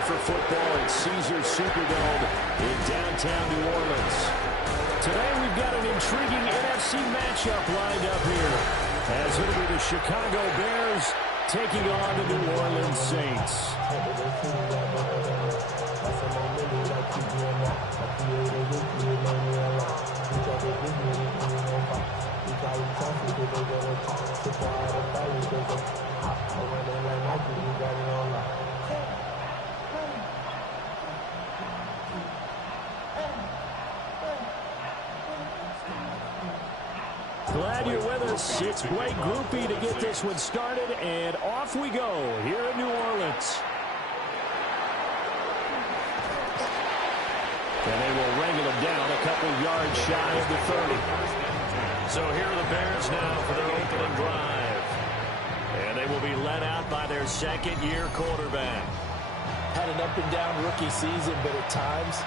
ready for football at Caesars Superdome in downtown New Orleans. Today we've got an intriguing NFC matchup lined up here, as it'll be the Chicago Bears taking on the New Orleans Saints. Glad you're with us. It's Blake Groupie to get this one started, and off we go here in New Orleans. And they will wrangle them down a couple yards shy of the 30. So here are the Bears now for their opening drive. And they will be led out by their second-year quarterback. Had an up-and-down rookie season, but at times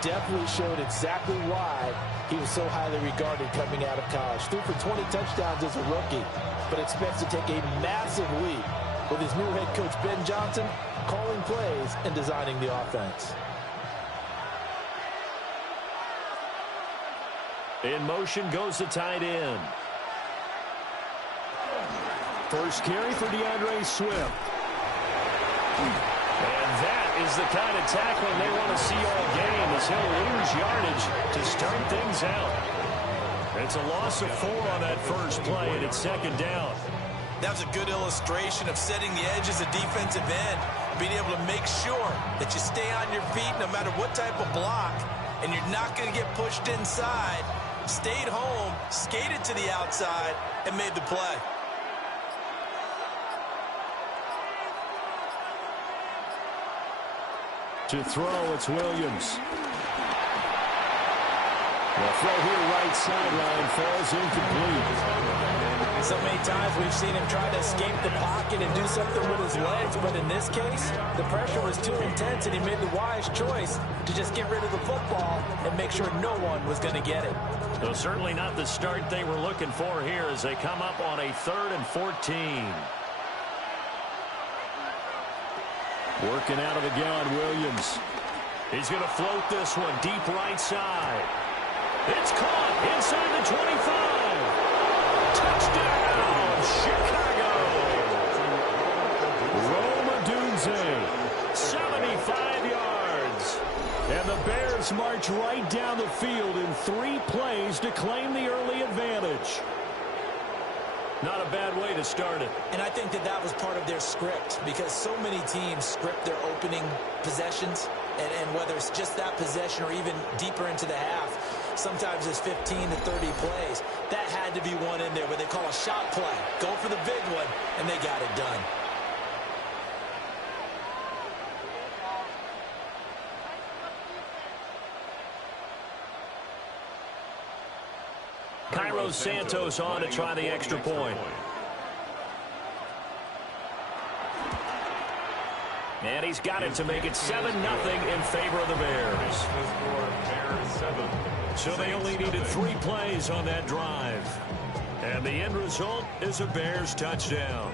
definitely showed exactly why he was so highly regarded coming out of college. Threw for 20 touchdowns as a rookie, but expects to take a massive leap with his new head coach, Ben Johnson, calling plays and designing the offense. In motion goes the tight end. First carry for DeAndre Swift. And that is the kind of tackling they want to see all game, as he'll lose yardage to start things out. It's a loss of 4 on that first play, and it's second down. That was a good illustration of setting the edge as a defensive end, being able to make sure that you stay on your feet no matter what type of block, and you're not going to get pushed inside. Stayed home, skated to the outside, and made the play. To throw, it's Williams. The throw here right sideline falls incomplete. So many times we've seen him try to escape the pocket and do something with his legs, but in this case, the pressure was too intense and he made the wise choice to just get rid of the football and make sure no one was going to get it. Well, certainly not the start they were looking for here as they come up on a 3rd and 14. Working out of the gun, Williams. He's going to float this one deep right side. It's caught inside the 25. Touchdown, Chicago. Rome Odunze, 75 yards. And the Bears march right down the field in 3 plays to claim the early advantage. Not a bad way to start it. And I think that was part of their script, because so many teams script their opening possessions, and whether it's just that possession or even deeper into the half, sometimes it's 15 to 30 plays. That had to be one in there where they call a shot play. Go for the big one, and they got it done. Cairo Santos on to try the extra point. And he's got it to make it 7-0 in favor of the Bears. So they only needed 3 plays on that drive. And the end result is a Bears touchdown.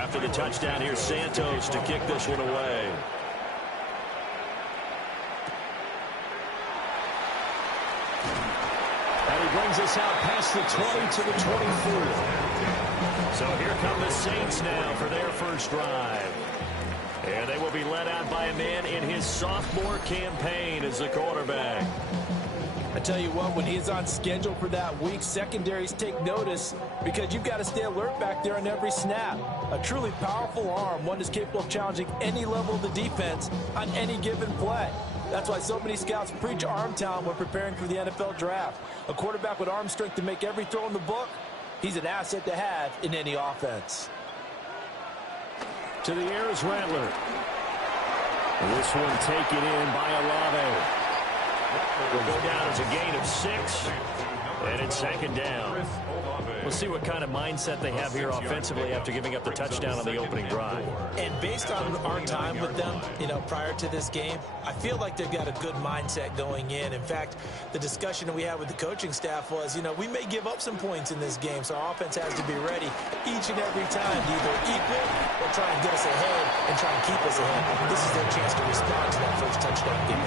After the touchdown, here's Santos to kick this one away. And he brings us out past the 20 to the 24. So here come the Saints now for their first drive. And they will be led out by a man in his sophomore campaign as the quarterback. I tell you what, when he's on schedule for that week, secondaries take notice because you've got to stay alert back there on every snap. A truly powerful arm, one that's capable of challenging any level of the defense on any given play. That's why so many scouts preach arm talent when preparing for the NFL draft. A quarterback with arm strength to make every throw in the book, he's an asset to have in any offense. To the air is Rattler. This one taken in by Olave. Will go down as a gain of 6. And it's second down. We'll see what kind of mindset they have here offensively after giving up the touchdown on the opening drive. And based on our time with them, prior to this game, I feel like they've got a good mindset going in. In fact, the discussion that we had with the coaching staff was, we may give up some points in this game, so our offense has to be ready each and every time to either equal or try and get us ahead and try and keep us ahead. This is their chance to respond to that first touchdown game.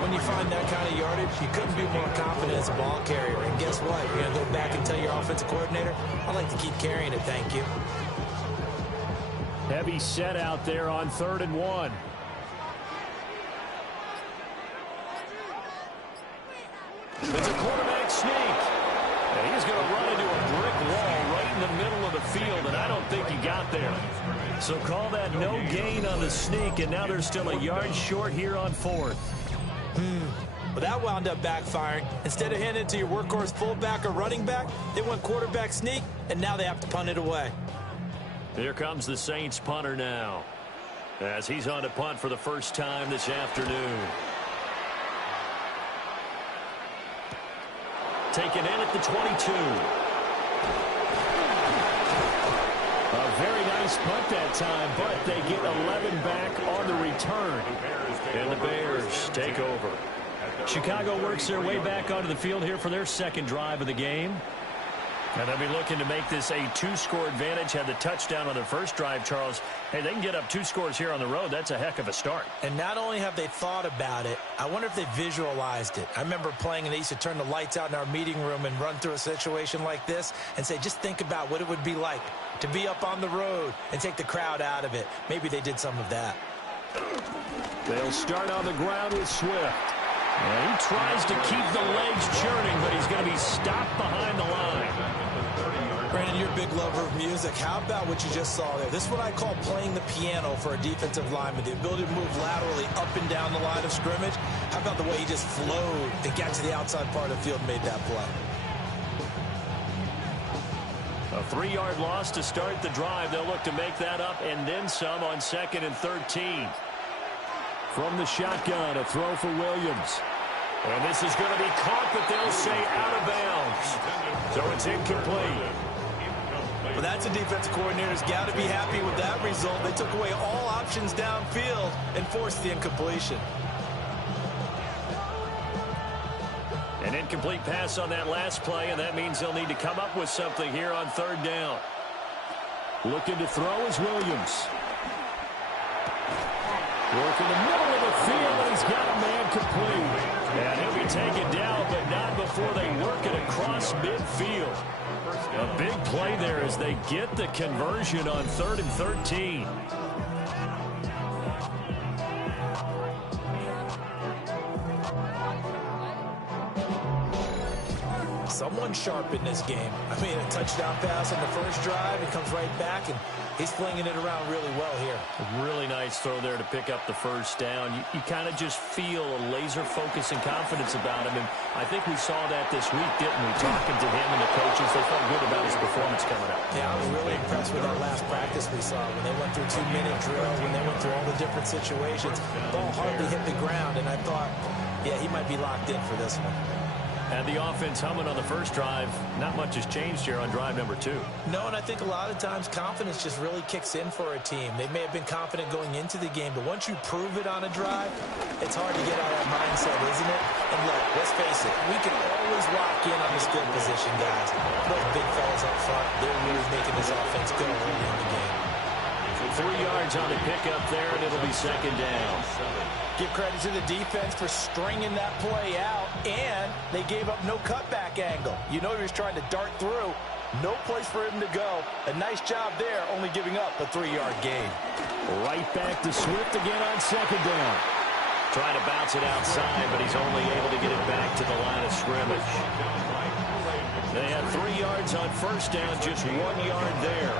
When you find that kind of yardage, you couldn't be more confident as a ball carrier. And guess what? You're going to go back and tell your offensive coordinator, I like to keep carrying it, thank you. Heavy set out there on 3rd and 1. It's a quarterback sneak. And he's going to run into a brick wall right in the middle of the field, and I don't think he got there. So call that no gain on the sneak, and now they're still a yard short here on 4th. Well, that wound up backfiring. Instead of handing it to your workhorse fullback or running back, they went quarterback sneak, and now they have to punt it away. Here comes the Saints punter now, as he's on to punt for the first time this afternoon. Taken in at the 22. A very nice punt that time, but they get 11 back on the return. And the Bears take over. Chicago works their way back onto the field here for their second drive of the game. And they'll be looking to make this a 2-score advantage. Had the touchdown on their first drive, Charles. Hey, they can get up 2 scores here on the road. That's a heck of a start. And not only have they thought about it, I wonder if they visualized it. I remember playing, and they used to turn the lights out in our meeting room and run through a situation like this and say, just think about what it would be like to be up on the road and take the crowd out of it. Maybe they did some of that. They'll start on the ground with Swift. And he tries to keep the legs churning, but he's going to be stopped behind the line. Brandon, you're a big lover of music. How about what you just saw there? This is what I call playing the piano for a defensive lineman, the ability to move laterally up and down the line of scrimmage. How about the way he just flowed and got to the outside part of the field and made that play? A 3-yard loss to start the drive. They'll look to make that up and then some on 2nd and 13. From the shotgun, a throw for Williams. And this is going to be caught, but they'll say out of bounds. So it's incomplete. Well, that's a defensive coordinator's got to be happy with that result. They took away all options downfield and forced the incompletion. An incomplete pass on that last play, and that means they'll need to come up with something here on 3rd down. Looking to throw is Williams. Work in the middle of the field, and he's got a man complete. And he'll be taken down, but not before they work it across midfield. A big play there as they get the conversion on 3rd and 13. Someone sharp in this game. I mean, a touchdown pass on the first drive. He comes right back, and he's flinging it around really well here. A really nice throw there to pick up the first down. You kind of just feel a laser focus and confidence about him, and I think we saw that this week, didn't we? Talking to him and the coaches, they felt good about his performance coming up. Yeah, I was really impressed with that last practice we saw when they went through 2-minute drill, when they went through all the different situations. Ball hardly hit the ground, and I thought, yeah, he might be locked in for this one. And the offense humming on the first drive. Not much has changed here on drive number 2. No, and I think a lot of times confidence just really kicks in for a team. They may have been confident going into the game, but once you prove it on a drive, it's hard to get out of that mindset, isn't it? And look, let's face it, we can always lock in on the skill position guys. Those big fellas up front, they're really making this offense go early in the game. 3 yards on the pickup there, and it'll be 2nd down. Give credit to the defense for stringing that play out, and they gave up no cutback angle. You know he was trying to dart through. No place for him to go. A nice job there, only giving up a 3-yard gain. Right back to Swift again on 2nd down. Trying to bounce it outside, but he's only able to get it back to the line of scrimmage. They had 3 yards on 1st down, just 1 yard there.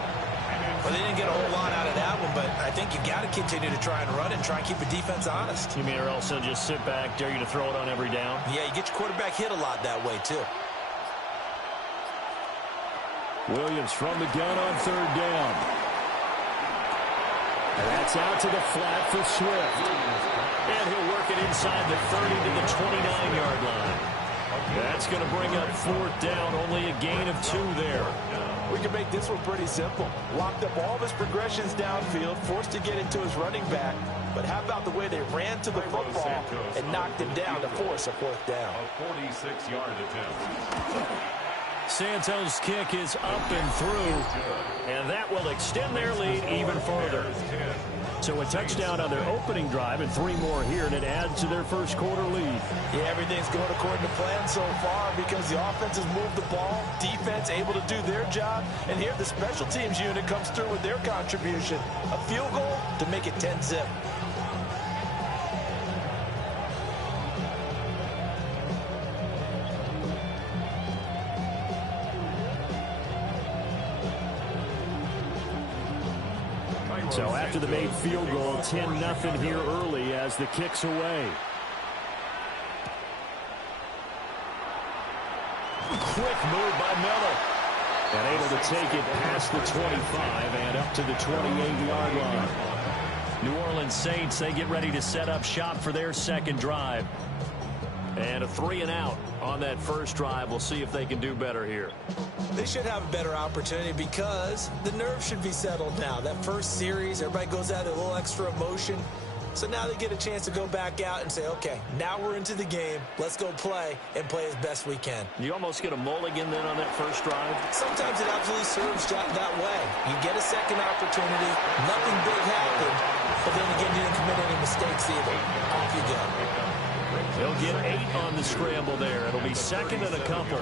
Well, they didn't get a whole lot out of that one, but I think you got to continue to try and run and try and keep the defense honest. You mean or else they'll just sit back, dare you to throw it on every down? Yeah, you get your quarterback hit a lot that way, too. Williams from the gun on 3rd down. And that's out to the flat for Swift. And he'll work it inside the 30 to the 29-yard line. That's going to bring up 4th down, only a gain of 2 there. We can make this one pretty simple. Locked up all of his progressions downfield, forced to get into his running back. But how about the way they ran to the football and knocked him down to force a 4th down? A 46-yard attempt. Santos' kick is up and through, and that will extend their lead even further. So a touchdown on their opening drive and 3 more here, and it adds to their first quarter lead. Yeah, everything's going according to plan so far because the offense has moved the ball, defense able to do their job, and here the special teams unit comes through with their contribution. A field goal to make it 10-zip. So after the made field goal, 10-0 here early as the kick's away. Quick move by Miller. And able to take it past the 25 and up to the 28-yard line. New Orleans Saints, they get ready to set up shop for their second drive. And a 3-and-out on that first drive. We'll see if they can do better here. They should have a better opportunity because the nerves should be settled now. That first series, everybody goes out with a little extra emotion. So now they get a chance to go back out and say, okay, now we're into the game. Let's go play and play as best we can. You almost get a mulligan then on that first drive? Sometimes it absolutely serves that way. You get a second opportunity. Nothing big happened. But then again, you didn't commit any mistakes either. Off you go. They'll get 8 on the scramble there. It'll be second and a couple.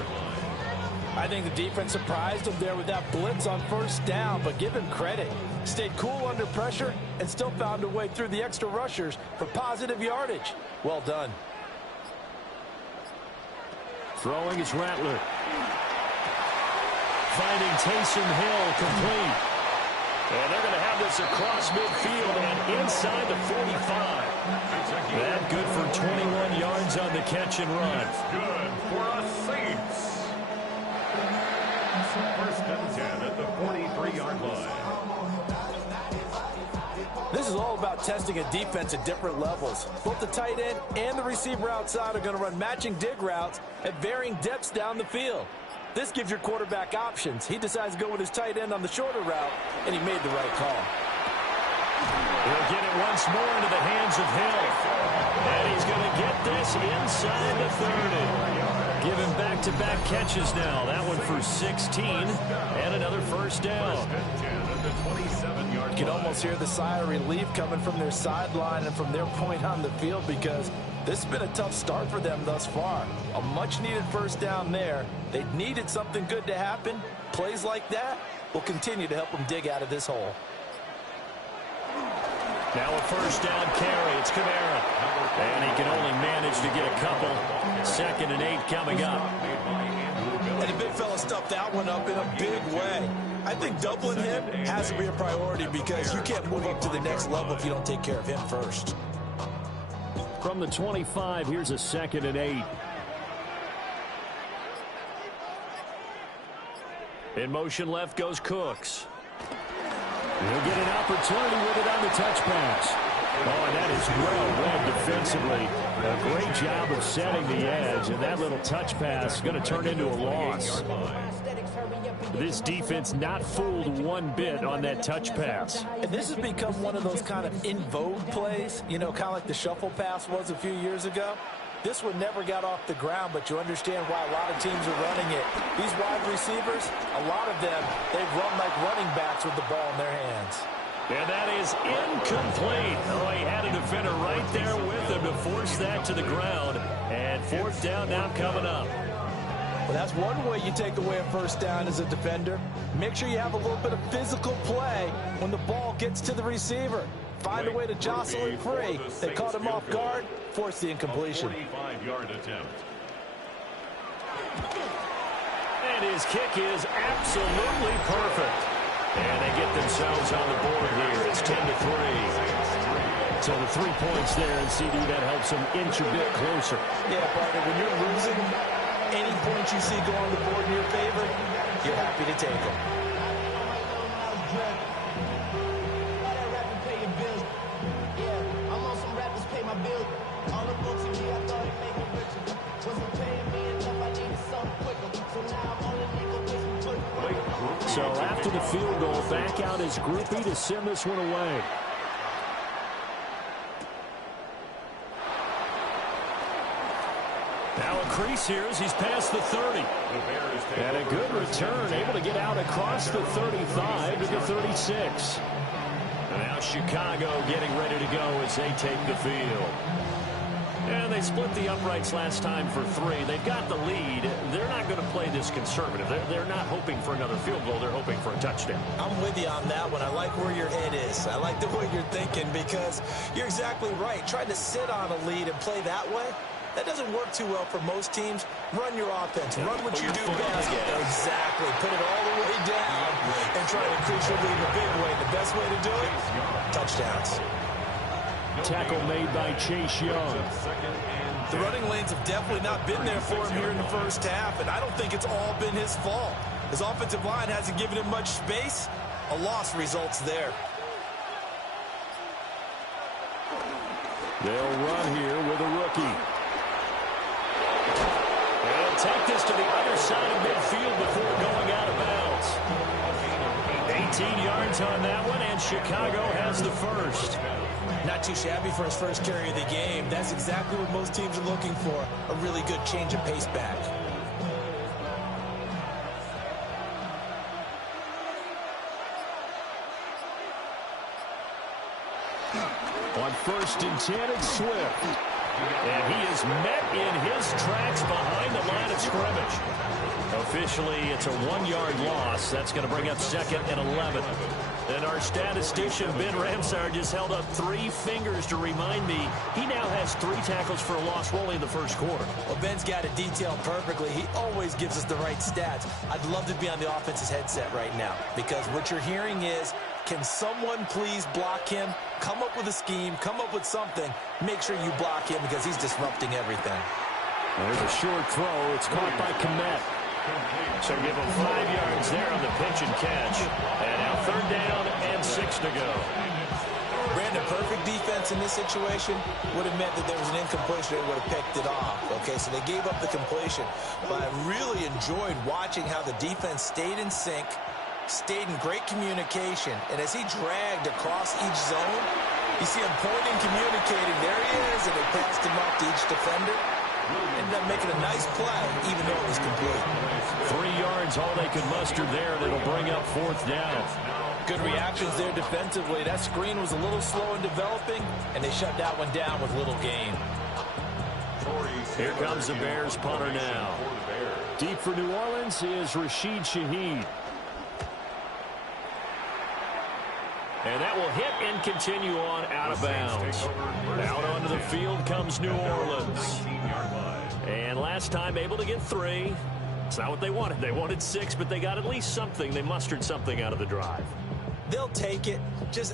I think the defense surprised him there with that blitz on first down, but give him credit. Stayed cool under pressure and still found a way through the extra rushers for positive yardage. Well done. Throwing is Rattler. Finding Taysom Hill complete. And they're going to have this across midfield and inside the 45. That good for 21 yards on the catch and run. Good for a Saints. First and 10 at the 43-yard line. This is all about testing a defense at different levels. Both the tight end and the receiver outside are going to run matching dig routes at varying depths down the field. This gives your quarterback options. He decides to go with his tight end on the shorter route, and he made the right call. He'll get it once more into the hands of Hill. And he's going to get this inside the 30. Give him back-to-back catches now. That one for 16 and another first down. You can almost hear the sigh of relief coming from their sideline and from their point on the field because this has been a tough start for them thus far. A much-needed first down there. They needed something good to happen. Plays like that will continue to help them dig out of this hole. Now a first down carry. It's Kamara. And he can only manage to get a couple. 2nd and 8 coming up. And the big fella stuffed that one up in a big way. I think doubling him has to be a priority because you can't move up to the next level if you don't take care of him first. From the 25, here's a 2nd and 8. In motion left goes Cooks. He'll get an opportunity with it on the touch pass. Oh, and that is well read defensively. A great job of setting the edge, and that little touch pass is going to turn into a loss. This defense not fooled one bit on that touch pass. And this has become one of those kind of in vogue plays, you know, kind of like the shuffle pass was a few years ago. This one never got off the ground, but you understand why a lot of teams are running it. These wide receivers, a lot of them, they've run like running backs with the ball in their hands. And that is incomplete. Oh, he had a defender right there with him to force that to the ground. And 4th down now coming up. Well, that's one way you take away a first down as a defender. Make sure you have a little bit of physical play when the ball gets to the receiver. Find a way to jostle it free. They caught him off guard, forced the incompletion. 45-yard attempt. And his kick is absolutely perfect. And they get themselves on the board here. It's 10-3. So the 3 points there, and CD, that helps them inch a bit closer. Yeah, partner, when you're losing, any points you see go on the board in your favor, you're happy to take them. I'm on some rappers pay my bills. All the books in me, I thought it made me richer. Wasn't paying me enough. So after the field goal, back out his groupie to send this one away. Now a crease here as he's past the 30. And a good return, able to get out across the 35 to the 36. And now Chicago getting ready to go as they take the field. And they split the uprights last time for 3. They've got the lead. They're not going to play this conservative. They're not hoping for another field goal. They're hoping for a touchdown. I'm with you on that one. I like where your head is. I like the way you're thinking because you're exactly right. Trying to sit on a lead and play that way, that doesn't work too well for most teams. Run your offense. Run what you do best. Exactly. Put it all the way down and try to increase your lead in a big way. The best way to do it, touchdowns. Tackle made by Chase Young. The running lanes have definitely not been there for him here in the first half, and I don't think it's all been his fault. His offensive line hasn't given him much space. A loss results there. They'll run here with a rookie. They'll take this to the other side of midfield before going out of bounds. 18 yards on that one, and Chicago has the first. Not too shabby for his first carry of the game. That's exactly what most teams are looking for, a really good change of pace back. On 1st and 10, it's Swift. And he is met in his tracks behind the line of scrimmage. Officially, it's a 1-yard loss. That's going to bring up 2nd and 11. And our statistician, Ben Ramsar, just held up 3 fingers to remind me he now has 3 tackles for a loss rolling in the first quarter. Well, Ben's got it detailed perfectly. He always gives us the right stats. I'd love to be on the offense's headset right now because what you're hearing is, can someone please block him? Come up with a scheme. Come up with something. Make sure you block him because he's disrupting everything. There's a short throw. It's caught by Komet. So give him 5 yards there on the pitch and catch. And now 3rd down and 6 to go. Brandon, perfect defense in this situation would have meant that there was an incompletion. They would have picked it off. Okay, so they gave up the completion. But I really enjoyed watching how the defense stayed in sync, stayed in great communication. And as he dragged across each zone, you see him pointing, communicating. There he is, and they passed him off to each defender. Ended up making a nice play, even though it was complete. 3 yards, all they could muster there, and it'll bring up 4th down. Good reactions there defensively. That screen was a little slow in developing, and they shut that one down with little gain. Here comes the Bears punter now. Deep for New Orleans is Rashid Shaheed. And that will hit and continue on out of bounds. Out onto the field comes New Orleans. And last time able to get 3. It's not what they wanted. They wanted 6, but they got at least something. They mustered something out of the drive. They'll take it.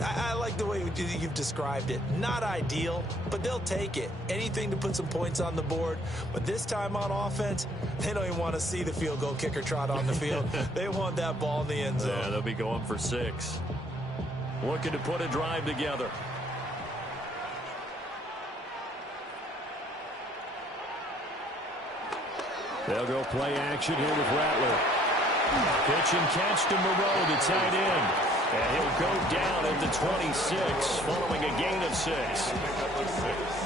I like the way you've described it. Not ideal, but they'll take it. Anything to put some points on the board. But this time on offense, they don't even want to see the field goal kicker trot on the field. They want that ball in the end zone. Yeah, they'll be going for 6. Looking to put a drive together. They'll go play action here with Rattler. Pitch and catch to Moreau, the tight end. And he'll go down at the 26 following a gain of 6.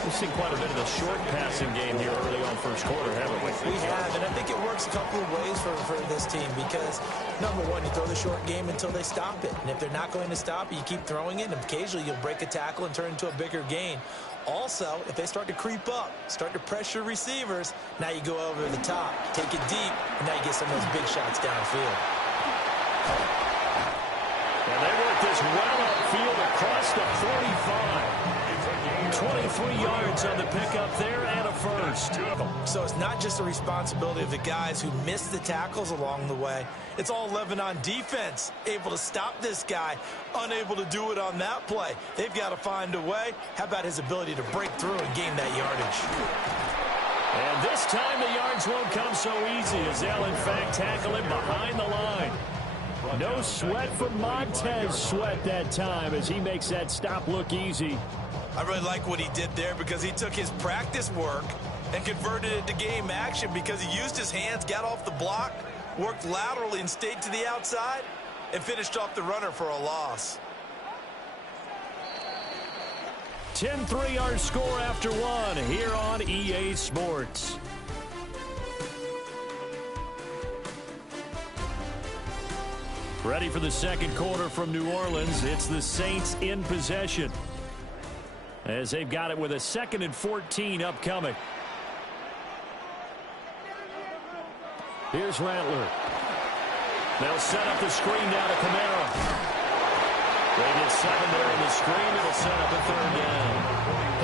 We've seen quite a bit of the short passing game here early on first quarter, haven't we? We have, and I think it works a couple of ways for this team because, number one, you throw the short game until they stop it. And if they're not going to stop it, you keep throwing it, and occasionally you'll break a tackle and turn into a bigger gain. Also, if they start to creep up, start to pressure receivers, now you go over the top, take it deep, and now you get some of those big shots downfield. And they work this well upfield across the 45. 23 yards on the pickup there and a first. So it's not just the responsibility of the guys who missed the tackles along the way. It's all 11 on defense, able to stop this guy, unable to do it on that play. They've got to find a way. How about his ability to break through and gain that yardage? And this time the yards won't come so easy as they'll in fact tackle him behind the line. No sweat for Montez Sweat that time as he makes that stop look easy. I really like what he did there because he took his practice work and converted it to game action because he used his hands, got off the block, worked laterally and stayed to the outside. and finished off the runner for a loss. 10-3 our score after one here on EA Sports. Ready for the second quarter from New Orleans. It's the Saints in possession, as they've got it with a 2nd and 14 upcoming. Here's Rattler. They'll set up the screen down to Kamara. They get 7 there in the screen. It'll set up a 3rd down.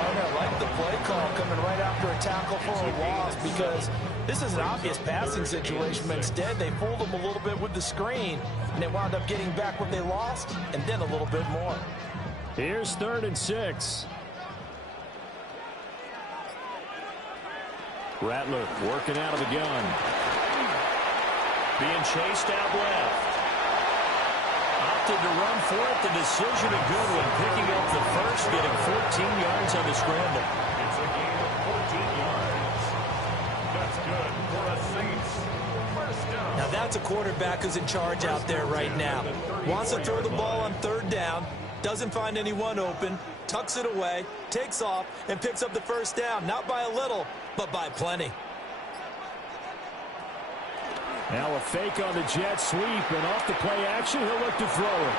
I like the play call coming right after a tackle for a loss, because this is an obvious passing situation, but instead they fooled them a little bit with the screen, and they wound up getting back what they lost and then a little bit more. Here's 3rd and 6. Rattler working out of the gun. Being chased out left. Opted to run for it. The decision a good one. Picking up the first, getting 14 yards on the scramble. It's a gain of 14 yards. That's good for a Saints first down. Now that's a quarterback who's in charge out there right now. Wants to throw the ball on 3rd down. Doesn't find anyone open. Tucks it away. Takes off and picks up the first down. Not by a little, but by plenty. Now a fake on the jet sweep, and off the play action, he'll look to throw it.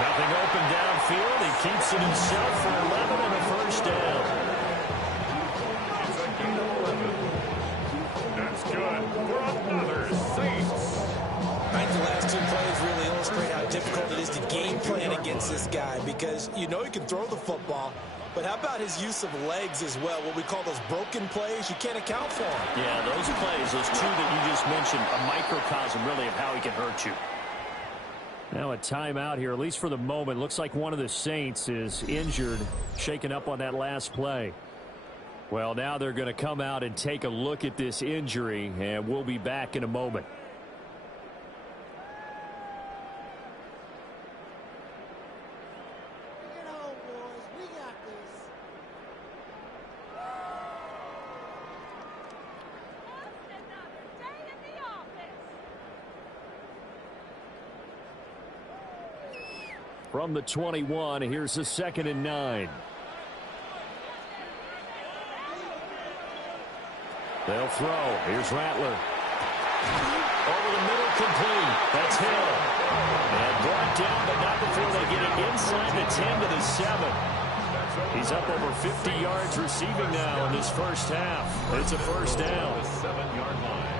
Nothing open downfield. He keeps it himself for 11 and a first down. It's a gain of 11. That's good for another Saints. I think the last 2 plays really illustrate how difficult it is to game plan against this guy, because you know he can throw the football, but how about his use of legs as well? What we call those broken plays, you can't account for them. Yeah, those plays, those 2 that you just mentioned, a microcosm really of how he can hurt you. Now a timeout here, at least for the moment. Looks like one of the Saints is injured, shaken up on that last play. Well, now they're going to come out and take a look at this injury, and we'll be back in a moment. From the 21, here's a 2nd and 9. They'll throw. Here's Rattler. Over the middle, complete. That's Hill. And brought down, but not before they get it inside the 10 to the 7. He's up over 50 yards receiving now in this first half. It's a first down. 7-yard line.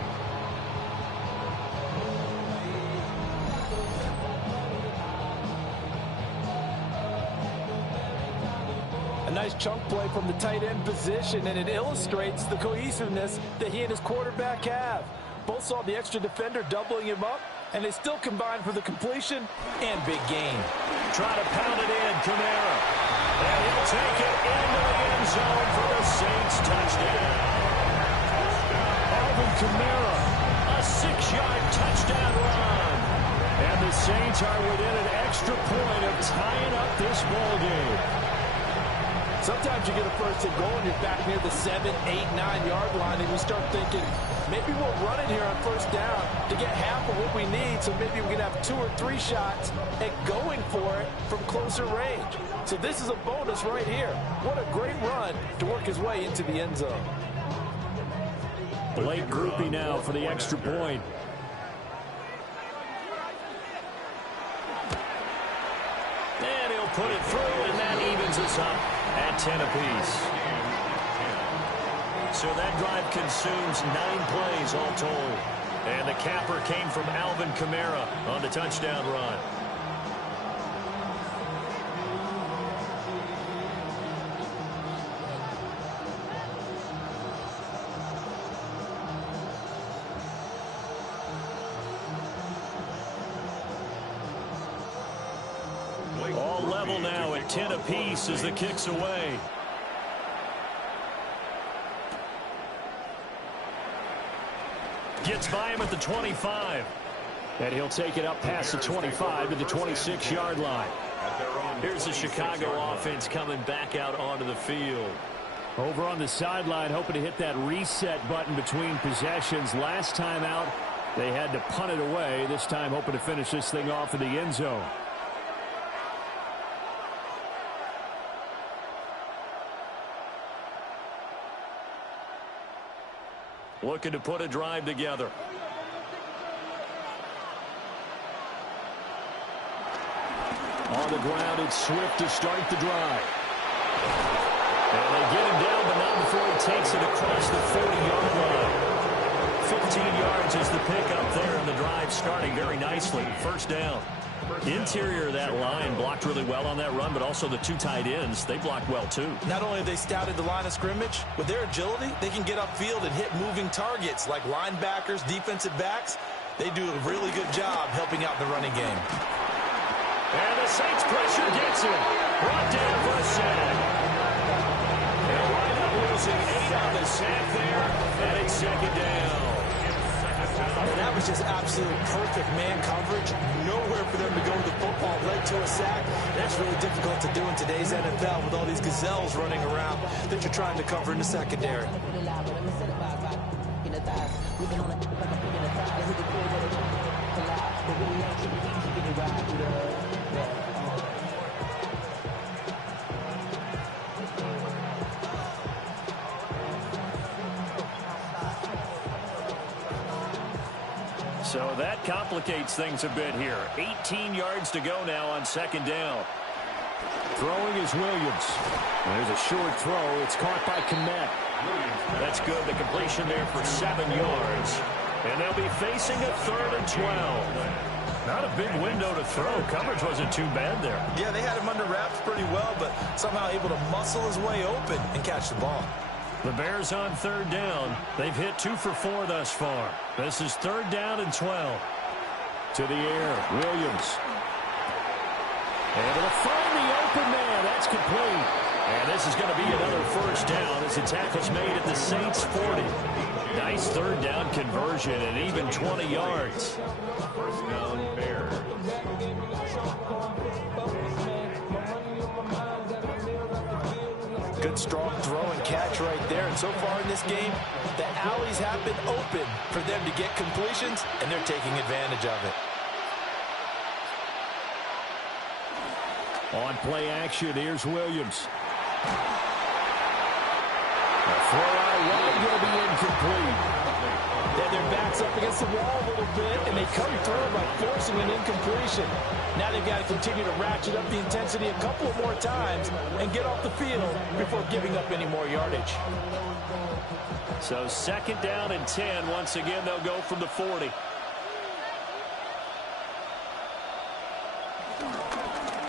Nice chunk play from the tight end position, and it illustrates the cohesiveness that he and his quarterback have. Both saw the extra defender doubling him up, and they still combined for the completion and big gain. Try to pound it in, Kamara. And he'll take it into the end zone for the Saints touchdown. Alvin Kamara, a 6-yard touchdown run. And the Saints are within an extra point of tying up this ball game. Sometimes you get a first and goal and you're back near the 7, 8, 9-yard line, and you start thinking, maybe we'll run it here on first down to get half of what we need, so maybe we can have 2 or 3 shots at going for it from closer range. So this is a bonus right here. What a great run to work his way into the end zone. Late groupie now for the extra point. And he'll put it through, and that evens us up at 10 apiece. So that drive consumes 9 plays all told. And the capper came from Alvin Kamara on the touchdown run. All level now at 10 apiece as the kick's away. Gets by him at the 25. And he'll take it up past the 25 to the 26-yard line. Here's the Chicago offense coming back out onto the field. Over on the sideline, hoping to hit that reset button between possessions. Last time out, They had to punt it away, this time hoping to finish this thing off in the end zone. Looking to put a drive together. On the ground, it's Swift to start the drive. And they get him down, but not before he takes it across the 40-yard line. 15 yards is the pickup there, and the drive starting very nicely. First down. Interior of that line blocked really well on that run, but also the two tight ends, they blocked well too. Not only have they scouted the line of scrimmage, with their agility, they can get upfield and hit moving targets like linebackers, defensive backs. They do a really good job helping out the running game. And the Saints pressure gets him. Brought down for a sack. They'll wind up losing 8 on the sack there, and it's second down. And that was just absolute perfect man coverage. Nowhere for them to go with the football. Led to a sack. That's really difficult to do in today's NFL with all these gazelles running around that you're trying to cover in the secondary. So that complicates things a bit here. 18 yards to go now on second down. Throwing is Williams. There's a short throw. It's caught by Kmet. That's good. The completion there for 7 yards. And they'll be facing a 3rd and 12. Not a big window to throw. Coverage wasn't too bad there. Yeah, they had him under wraps pretty well, but somehow able to muscle his way open and catch the ball. The Bears on 3rd down. They've hit 2 for 4 thus far. This is 3rd down and 12. To the air, Williams. Able to find the open man. That's complete. And this is going to be another first down as the tackle's made at the Saints 40. Nice 3rd down conversion and even 20 yards. First down, Bears. Good strong throw and catch right there. And so far in this game, the alleys have been open for them to get completions, and they're taking advantage of it. On play action, here's Williams. A throw out wide, going to be incomplete. Then their backs up against the wall a little bit, and they come through by forcing an incompletion. Now they've got to continue to ratchet up the intensity a couple more times and get off the field before giving up any more yardage. So 2nd down and 10. Once again, they'll go from the 40.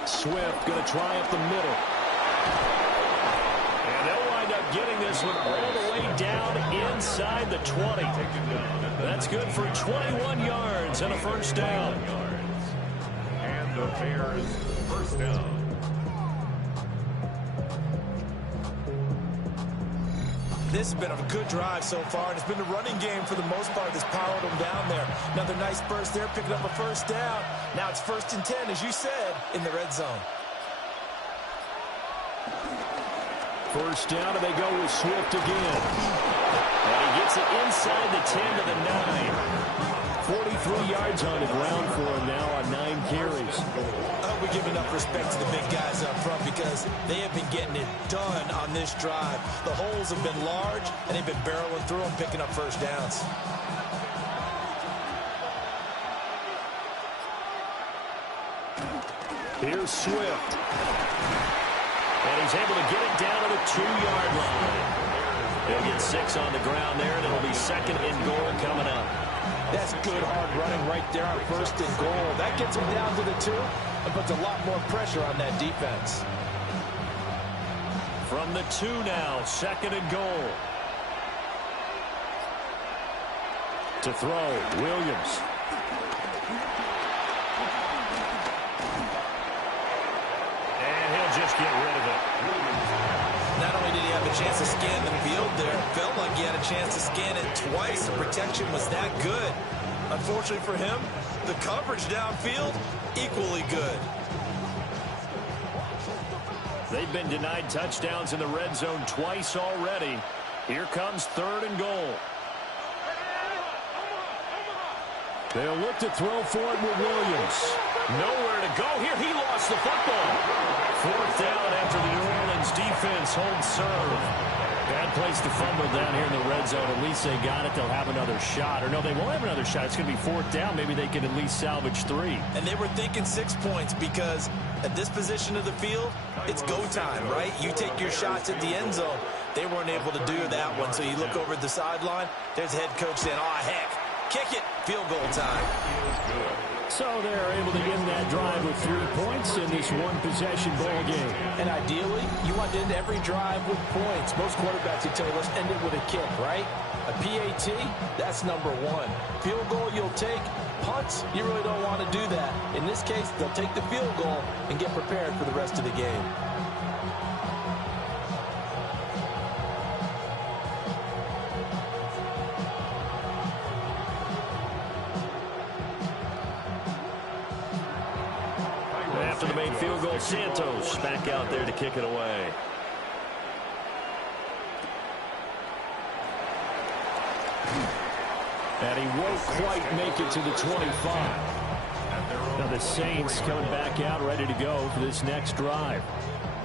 Swift going to try up the middle. And they'll wind up getting this one all the way down inside the 20. That's good for 21 yards and a first down. And the Bears first down. This has been a good drive so far, and it's been the running game for the most part that's powered them down there. Another nice burst there, picking up a first down. Now it's 1st and 10, as you said, in the red zone. First down, and they go with Swift again. And he gets it inside the 10 to the 9. 43 yards on the ground for him now on 9 carries. I hope we give enough respect to the big guys up front because they have been getting it done on this drive. The holes have been large, and they've been barreling through them, picking up first downs. Here's Swift. And he's able to get it down to the 2-yard line. He'll get 6 on the ground there, and it'll be 2nd and goal coming up. That's good hard running right there on 1st and goal. That gets them down to the 2 and puts a lot more pressure on that defense. From the 2 now, 2nd and goal. To throw, Williams. And he'll just get rid of it. Not only did he have a chance to scan the field there, it felt like he had a chance to scan it twice. The protection was that good. Unfortunately for him, the coverage downfield, equally good. They've been denied touchdowns in the red zone twice already. Here comes 3rd and goal. They'll look to throw for it with Williams. Nowhere to go here. He lost the football. Fourth down after the New Orleans defense holds serve. Bad place to fumble down here in the red zone. At least they got it. They'll have another shot. Or no, they won't have another shot. It's going to be fourth down. Maybe they can at least salvage 3. And they were thinking 6 points because at this position of the field, it's go time, right? You take your shots at the end zone. They weren't able to do that one. So you look over at the sideline. There's the head coach saying, oh, heck, kick it. Field goal time. So they're able to end that drive with 3 points in this one-possession ball game. And ideally, you want to end every drive with points. Most quarterbacks, you tell you, let's end it with a kick, right? A PAT, that's number 1. Field goal, you'll take. Punts, you really don't want to do that. In this case, they'll take the field goal and get prepared for the rest of the game. After the main field goal, Santos back out there to kick it away. And he won't quite make it to the 25. Now the Saints coming back out ready to go for this next drive.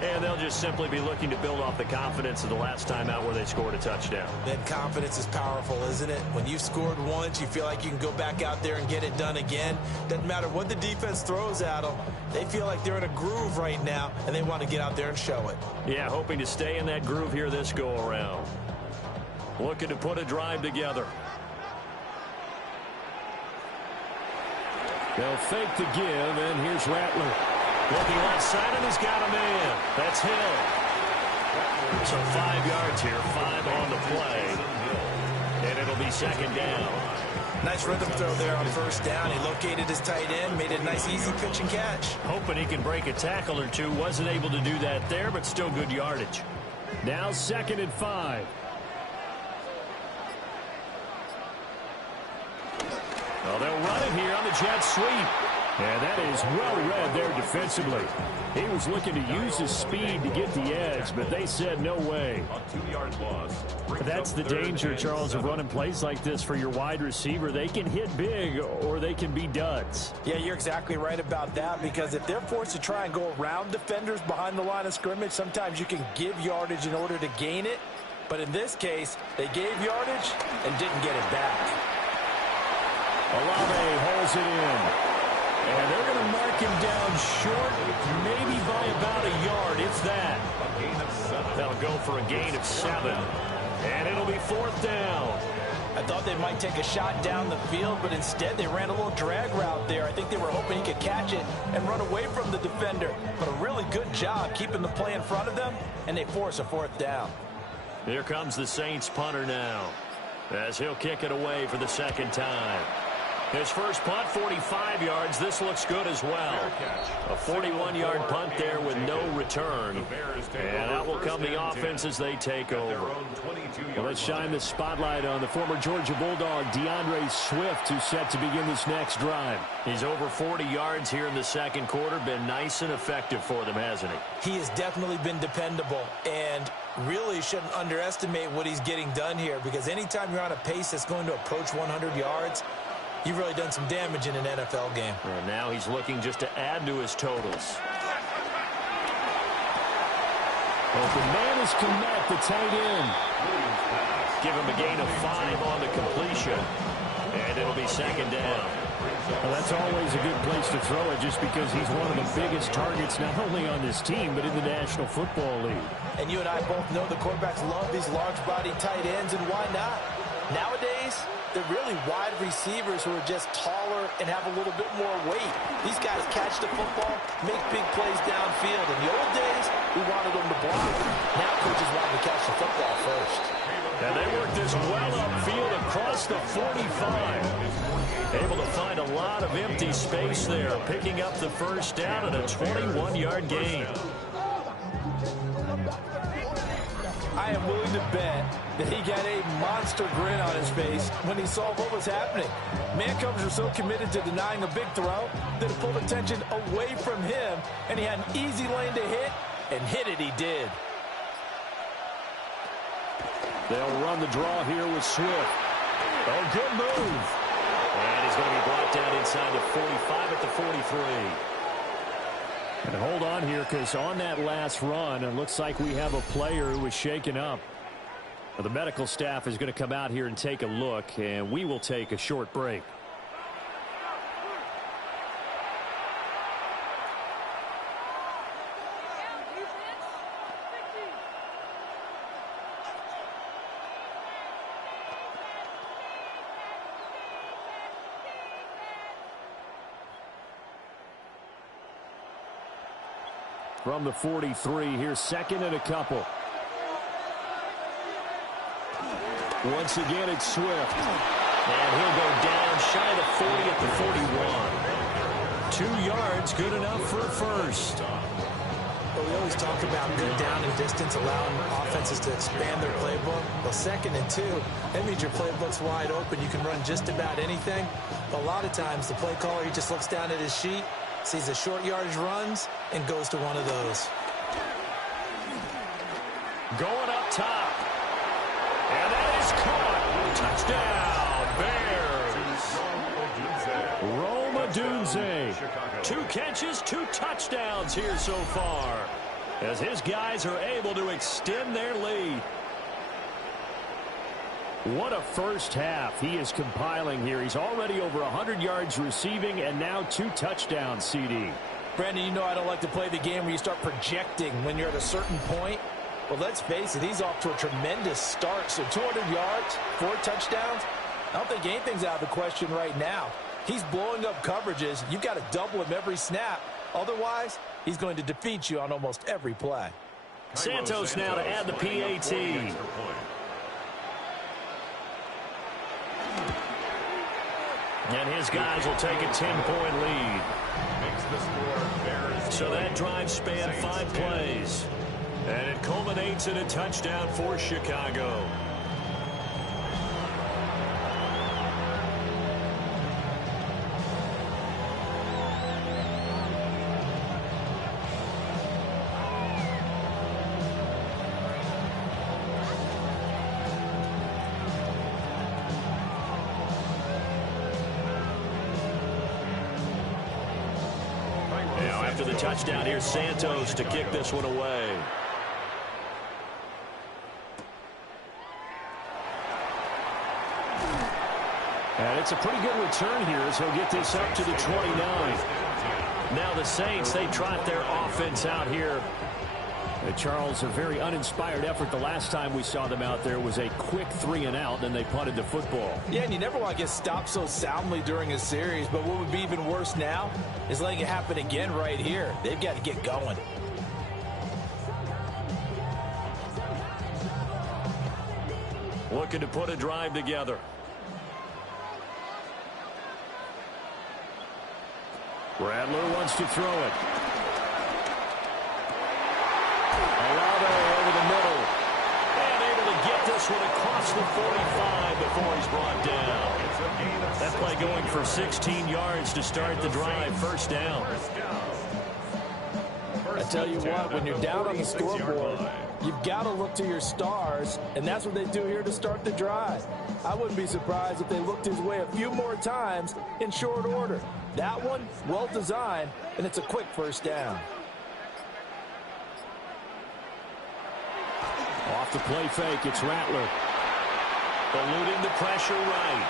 And they'll just simply be looking to build off the confidence of the last time out where they scored a touchdown. That confidence is powerful, isn't it? When you've scored once, you feel like you can go back out there and get it done again. Doesn't matter what the defense throws at them. They feel like they're in a groove right now, and they want to get out there and show it. Yeah, hoping to stay in that groove here this go-around. Looking to put a drive together. They'll fake the give, and here's Rattler. Looking left side, and he's got a man. That's Hill. So 5 yards here, 5 on the play. And it'll be second down. Nice rhythm throw there on first down. He located his tight end, made it a nice easy pitch and catch. Hoping he can break a tackle or two. Wasn't able to do that there, but still good yardage. Now 2nd and 5. Well, they'll run it here on the jet sweep. And that is well read there defensively. He was looking to use his speed to get the edge, but they said no way. That's the danger, Charles, of running plays like this for your wide receiver. They can hit big or they can be duds. Yeah, you're exactly right about that, because if they're forced to try and go around defenders behind the line of scrimmage, sometimes you can give yardage in order to gain it. But in this case, they gave yardage and didn't get it back. Olave holds it in. And they're going to mark him down short, maybe by about a yard, if that. They'll go for a gain of 7. And it'll be 4th down. I thought they might take a shot down the field, but instead they ran a little drag route there. I think they were hoping he could catch it and run away from the defender. But a really good job keeping the play in front of them, and they force a 4th down. Here comes the Saints punter now, as he'll kick it away for the 2nd time. His first punt, 45 yards. This looks good as well. A 41-yard punt there with no return. And out will come the offense as they take over. Well, let's shine the spotlight on the former Georgia Bulldog, DeAndre Swift, who's set to begin this next drive. He's over 40 yards here in the second quarter. Been nice and effective for them, hasn't he? He has definitely been dependable, and really shouldn't underestimate what he's getting done here, because anytime you're on a pace that's going to approach 100 yards, you've really done some damage in an NFL game. And now he's looking just to add to his totals. Open man is Kmet, the tight end. Give him a gain of 5 on the completion. And it'll be 2nd down. Well, that's always a good place to throw it, just because he's one of the biggest targets not only on this team but in the National Football League. And you and I both know the quarterbacks love these large-body tight ends, and why not? Nowadays, they're really wide receivers who are just taller and have a little bit more weight. These guys catch the football, make big plays downfield. In the old days, we wanted them to block. Now coaches want them to catch the football first. And they work this well upfield across the 45. Able to find a lot of empty space there, picking up the first down and a 21-yard gain. I am willing to bet that he got a monster grin on his face when he saw what was happening. Mancovers were so committed to denying a big throw that it pulled attention away from him, and he had an easy lane to hit, and hit it he did. They'll run the draw here with Swift. Oh, good move. And he's going to be blocked inside the 45 at the 43. And hold on here, because on that last run, it looks like we have a player who was shaken up. The medical staff is going to come out here and take a look, and we will take a short break. From the 43, here's second and a couple. Once again, it's Swift. And he'll go down shy of the 40 at the 41. 2 yards, good enough for a first. Well, we always talk about good down and distance, allowing offenses to expand their playbook. Well, 2nd and 2, that means your playbook's wide open. You can run just about anything. But a lot of times, the play caller, he just looks down at his sheet, sees the short yardage runs, and goes to one of those. Going up top. And that is caught. Touchdown, Bears. Rome Odunze. 2 catches, 2 touchdowns here so far, as his guys are able to extend their lead. What a first half he is compiling here. He's already over 100 yards receiving and now 2 touchdowns, CD. Brandon, you know I don't like to play the game where you start projecting when you're at a certain point. Well, let's face it, he's off to a tremendous start. So 200 yards, 4 touchdowns. I don't think anything's out of the question right now. He's blowing up coverages. You've got to double him every snap. Otherwise, he's going to defeat you on almost every play. Santos now to add the PAT. And his guys will take a 10-point lead. So that drive spanned 5 plays. And it culminates in a touchdown for Chicago. Now after the touchdown, here's Santos to kick this one away. And it's a pretty good return here as he'll get this up to the 29. Now the Saints, they trot their offense out here. Charles, a very uninspired effort. The last time we saw them out there was a quick 3 and out, and they punted the football. Yeah, and you never want to get stopped so soundly during a series, but what would be even worse now is letting it happen again right here. They've got to get going. Looking to put a drive together. Rattler wants to throw it. Olave over the middle. And able to get this one across the 45 before he's brought down. That play going for 16 yards to start the drive. First down. I tell you what, when you're down on the scoreboard, you've got to look to your stars, and that's what they do here to start the drive. I wouldn't be surprised if they looked his way a few more times in short order. That one, well designed, and it's a quick first down. Off the play fake, it's Rattler. Eluding the pressure right.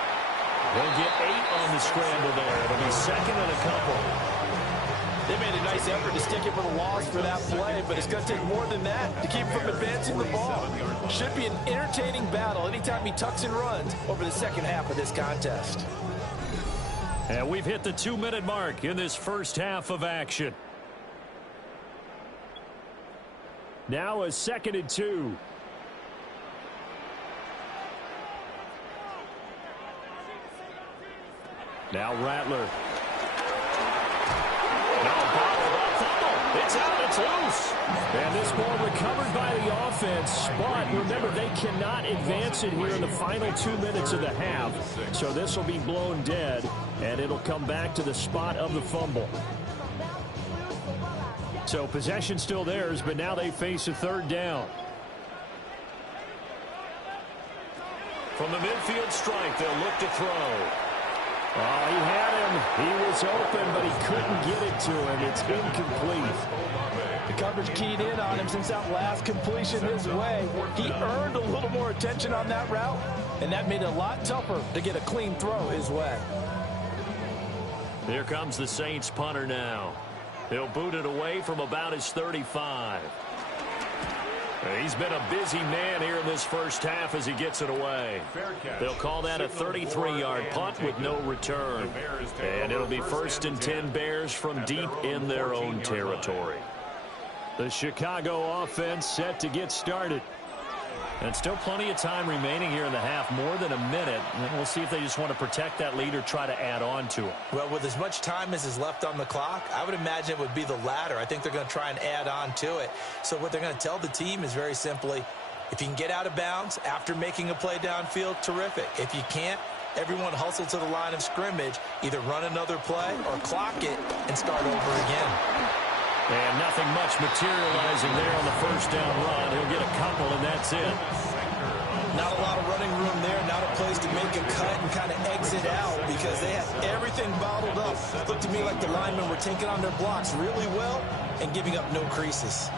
He'll get 8 on the scramble there. It'll be second and a couple. They made a nice effort to stick him for the loss for that play, but it's going to take more than that to keep him from advancing the ball. Should be an entertaining battle anytime he tucks and runs over the second half of this contest. And we've hit the 2-minute mark in this first half of action. Now a 2nd and 2. Now Rattler. It's out, it's loose. And this ball recovered by the offense. But remember, they cannot advance it here in the final 2 minutes of the half. So this will be blown dead, and it'll come back to the spot of the fumble. So possession still theirs, but now they face a 3rd down. From the midfield strike, they'll look to throw. Oh, he had him. He was open, but he couldn't get it to him. It's incomplete. The coverage keyed in on him since that last completion his way. He earned a little more attention on that route, and that made it a lot tougher to get a clean throw his way. Here comes the Saints punter now. He'll boot it away from about his 35. He's been a busy man here in this first half as he gets it away. They'll call that a 33-yard punt with no return. And it'll be 1st and 10 Bears from deep in their own territory. The Chicago offense set to get started. And still plenty of time remaining here in the half, more than a minute. And we'll see if they just want to protect that lead or try to add on to it. Well, with as much time as is left on the clock, I would imagine it would be the latter. I think they're going to try and add on to it. So what they're going to tell the team is very simply, if you can get out of bounds after making a play downfield, terrific. If you can't, everyone hustle to the line of scrimmage, either run another play or clock it and start over again. And nothing much materializing there on the first down run. He'll get a couple, and that's it. Not a lot of running room there, not a place to make a cut and kind of exit out because they had everything bottled up. Looked to me like the linemen were taking on their blocks really well and giving up no creases.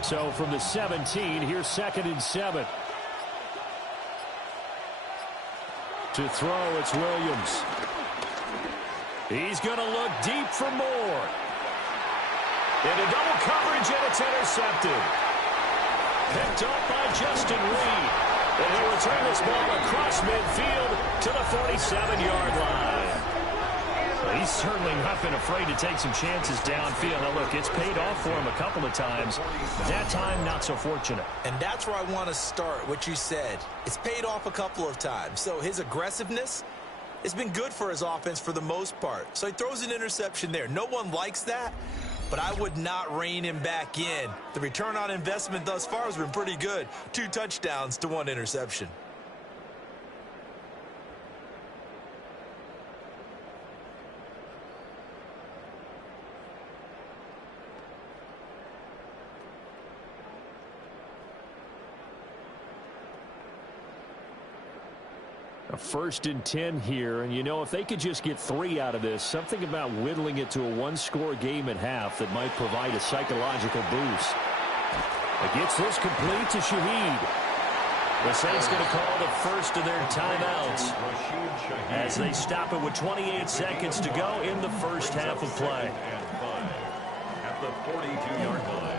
So from the 17, here's 2nd and 7. To throw, it's Williams. He's going to look deep for more. Into double coverage, and it's intercepted. Picked up by Justin Reed. And he'll return this ball across midfield to the 47-yard line. He's certainly not been afraid to take some chances downfield. Now, look, it's paid off for him a couple of times. That time, not so fortunate. And that's where I want to start, what you said. It's paid off a couple of times. So his aggressiveness has been good for his offense for the most part. So he throws an interception there. No one likes that. But I would not rein him back in. The return on investment thus far has been pretty good. 2 touchdowns to 1 interception. A 1st and 10 here, and you know, if they could just get 3 out of this, something about whittling it to a 1-score game at half that might provide a psychological boost. It gets this complete to Shaheed. The Saints going to call the first of their timeouts as they stop it with 28 seconds to go in the first half of play. At the 42-yard line.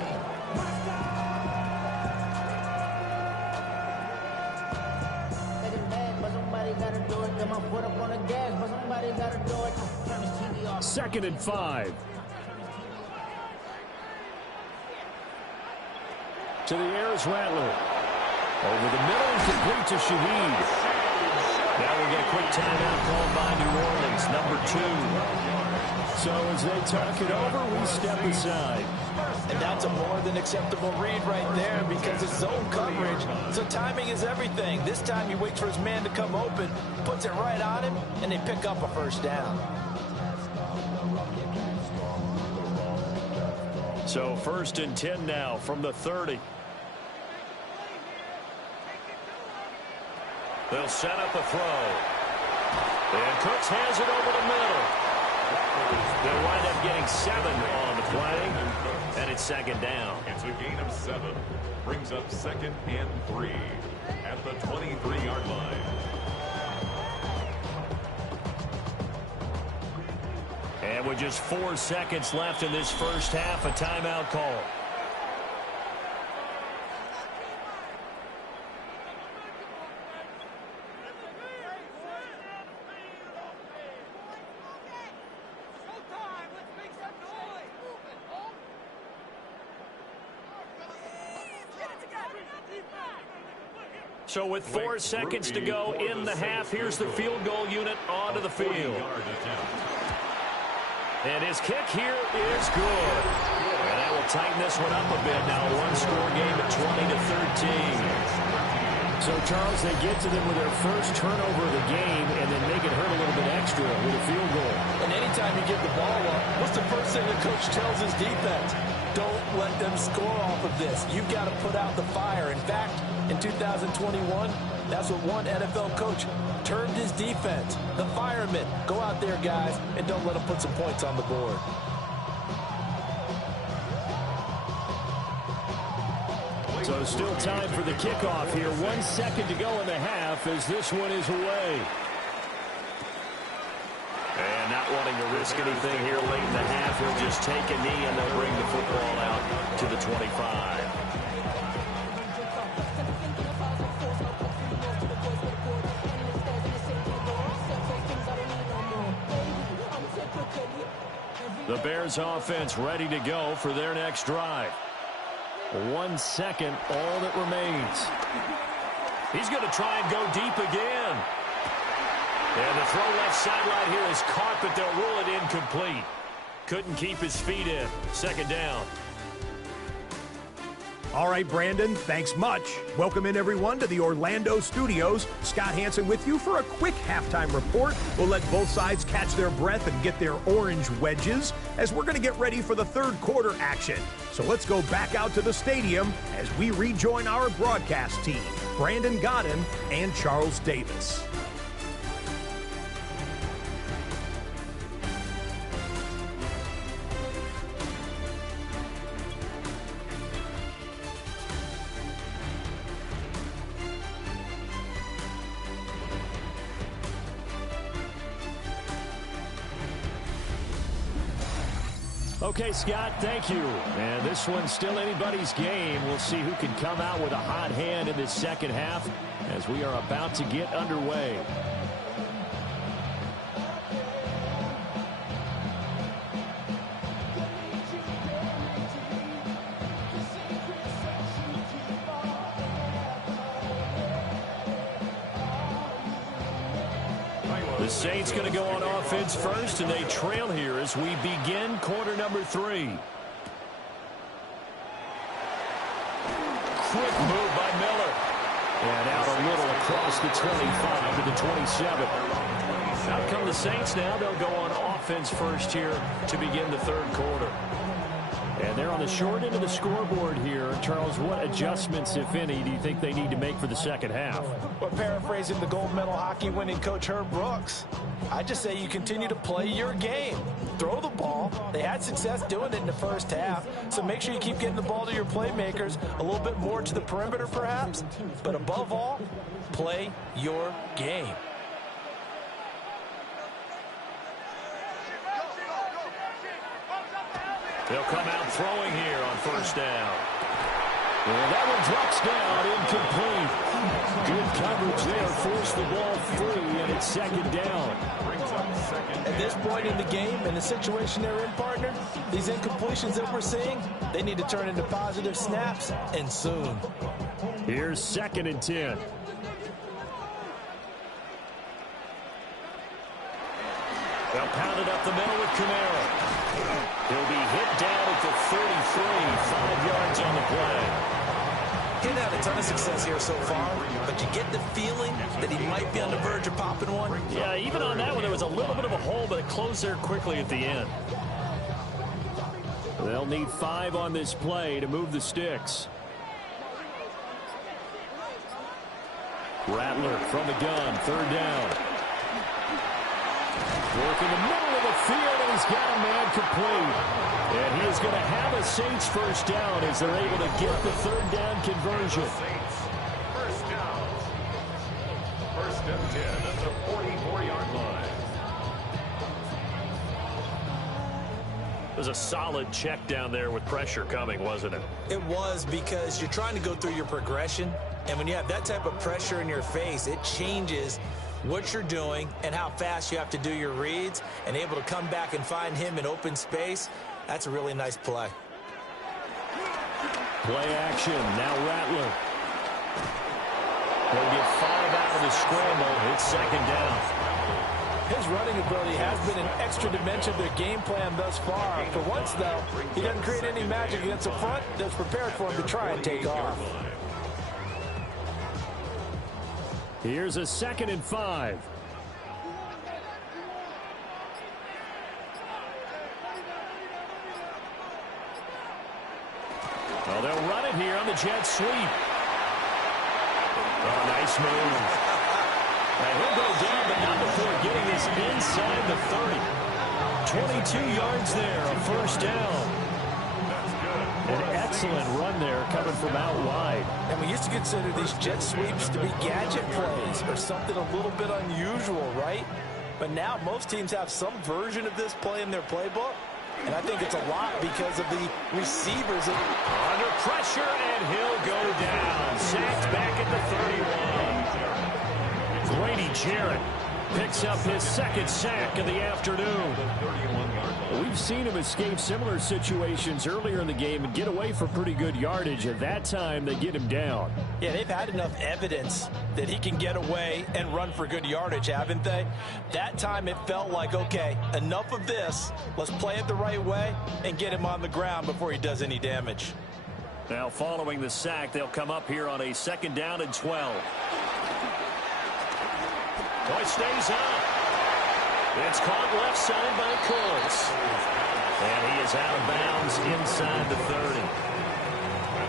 Second and 5. To the air is Rattler. Over the middle and complete to Shaheed. Now we'll get a quick timeout called by New Orleans, number 2. So as they talk it over, we step aside. And that's a more than acceptable read right there because it's zone coverage. So timing is everything. This time he waits for his man to come open, puts it right on him, and they pick up a first down. So 1st and 10 now from the 30. They'll set up a throw. And Cooks has it over the middle. They'll wind up getting 7 on the play. And it's 2nd down. It's a gain of 7. Brings up 2nd and 3 at the 23-yard line. And with just 4 seconds left in this first half, a timeout call. So with 4 seconds to go in the half, here's the field goal unit onto the field. And his kick here is good. And that will tighten this one up a bit now. A 1-score game at 20-13. So, Charles, they get to them with their first turnover of the game and then make it hurt a little bit extra with a field goal. And anytime you give the ball up, what's the first first thing the coach tells his defense, don't let them score off of this. You've got to put out the fire. In fact, in 2021, that's what one NFL coach termed his defense, the firemen. Go out there, guys, and don't let them put some points on the board. So still time for the kickoff here. 1 second to go in the half as this one is away. And not wanting to risk anything here late in the half, he'll just take a knee and they'll bring the football out to the 25. The Bears offense ready to go for their next drive. 1 second, all that remains. He's going to try and go deep again. And the throw left sideline here is caught, but they'll rule it incomplete. Couldn't keep his feet in. Second down. All right, Brandon, thanks much. Welcome in, everyone, to the Orlando studios. Scott Hansen with you for a quick halftime report. We'll let both sides catch their breath and get their orange wedges as we're going to get ready for the third quarter action. So let's go back out to the stadium as we rejoin our broadcast team, Brandon Godden and Charles Davis. Okay, Scott, thank you. And this one's still anybody's game. We'll see who can come out with a hot hand in this second half as we are about to get underway. The Saints going to go on offense first, and they trail here as we begin quarter number 3. Quick move by Miller. And out a little across the 25 to the 27. Out come the Saints now. They'll go on offense first here to begin the third quarter. And they're on the short end of the scoreboard here. Charles, what adjustments, if any, do you think they need to make for the second half? Well, paraphrasing the gold medal hockey winning coach Herb Brooks, I just say you continue to play your game. Throw the ball. They had success doing it in the first half, so make sure you keep getting the ball to your playmakers, a little bit more to the perimeter perhaps, but above all, play your game. They'll come out throwing here on first down. And that one drops down, incomplete. Good coverage there, forced the ball free, and it's second down. At this point in the game, in the situation they're in, partner, these incompletions that we're seeing, they need to turn into positive snaps, and soon. Here's 2nd and 10. They'll pound it up the middle with Kamara. He'll be hit down at the 33, 5 yards on the play. He's had a ton of success here so far, but you get the feeling that he might be on the verge of popping one. Yeah, even on that one, there was a little bit of a hole, but it closed there quickly at the end. They'll need 5 on this play to move the sticks. Rattler from the gun, third down. Work in the middle of the field, and he's got a man complete. And he is going to have a Saints first down as they're able to get the third down conversion. First down. First and 10 at the 44-yard line. It was a solid check down there with pressure coming, wasn't it? It was, because you're trying to go through your progression, and when you have that type of pressure in your face, it changes what you're doing and how fast you have to do your reads, and able to come back and find him in open space. That's a really nice play. Play action, now Rattler. They'll get 5 out of the scramble. It's second down. His running ability has been an extra dimension to their game plan thus far. For once, though, he doesn't create any magic against the front that's prepared for him to try and take off. Here's a 2nd and 5. they'll run it here on the jet sweep. Oh, nice move. And he'll go down, but not before getting this inside the 30. 22 yards there, a first down. An excellent run there coming from out wide. And we used to consider these jet sweeps to be gadget plays or something a little bit unusual, right? But now most teams have some version of this play in their playbook. And I think it's a lot because of the receivers. Under pressure, and he'll go down. Sacked back at the 31. Grady Jarrett picks up his second sack of the afternoon. We've seen him escape similar situations earlier in the game and get away for pretty good yardage. At that time, they get him down. Yeah, they've had enough evidence that he can get away and run for good yardage, haven't they? That time it felt like, okay, enough of this. Let's play it the right way and get him on the ground before he does any damage. Now, following the sack, they'll come up here on a second down and 12. Boy, stays on. It's caught left side by Colts. And he is out of bounds inside the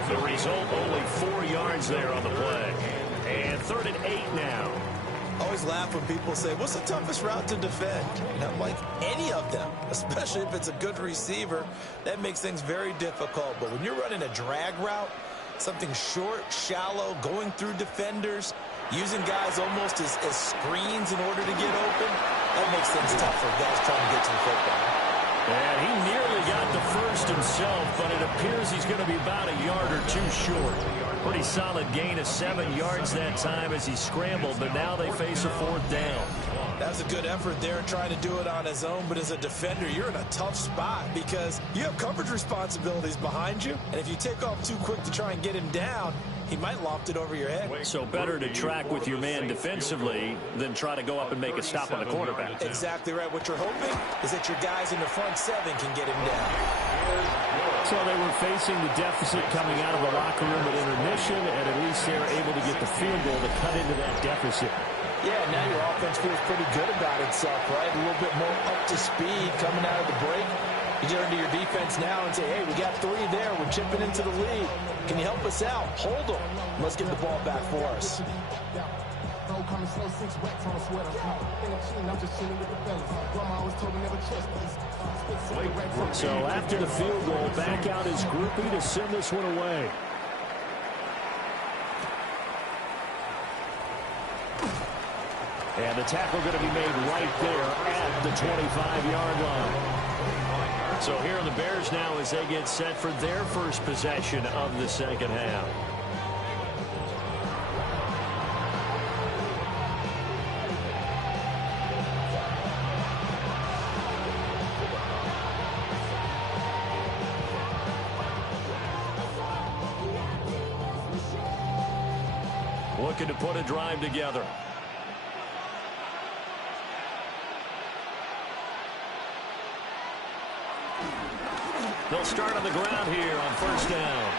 30. The result, only 4 yards there on the play. And 3rd and 8 now. Always laugh when people say, what's the toughest route to defend? And I'm like, any of them, especially if it's a good receiver. That makes things very difficult. But when you're running a drag route, something short, shallow, going through defenders, using guys almost as screens in order to get open, that makes things tough for guys trying to get to the football. And he nearly got the first himself, but it appears he's going to be about a yard or two short. Pretty solid gain of 7 yards that time as he scrambled, but now they face a 4th down. That was a good effort there trying to do it on his own, but as a defender, you're in a tough spot because you have coverage responsibilities behind you, and if you take off too quick to try and get him down, he might loft it over your head. So better to track with your man defensively than try to go up and make a stop on the quarterback. Exactly right. What you're hoping is that your guys in the front 7 can get him down. So they were facing the deficit coming out of the locker room at intermission, and at least they were able to get the field goal to cut into that deficit. Yeah, now your offense feels pretty good about itself, right? A little bit more up to speed coming out of the break. You turn to your defense now and say, hey, we got 3 there. We're chipping into the lead. Can you help us out? Hold them. Let's get the ball back for us. So after the field goal, back out his groupie to send this one away. And the tackle going to be made right there at the 25-yard line. So here are the Bears now as they get set for their first possession of the second half. Looking to put a drive together. They'll start on the ground here on first down.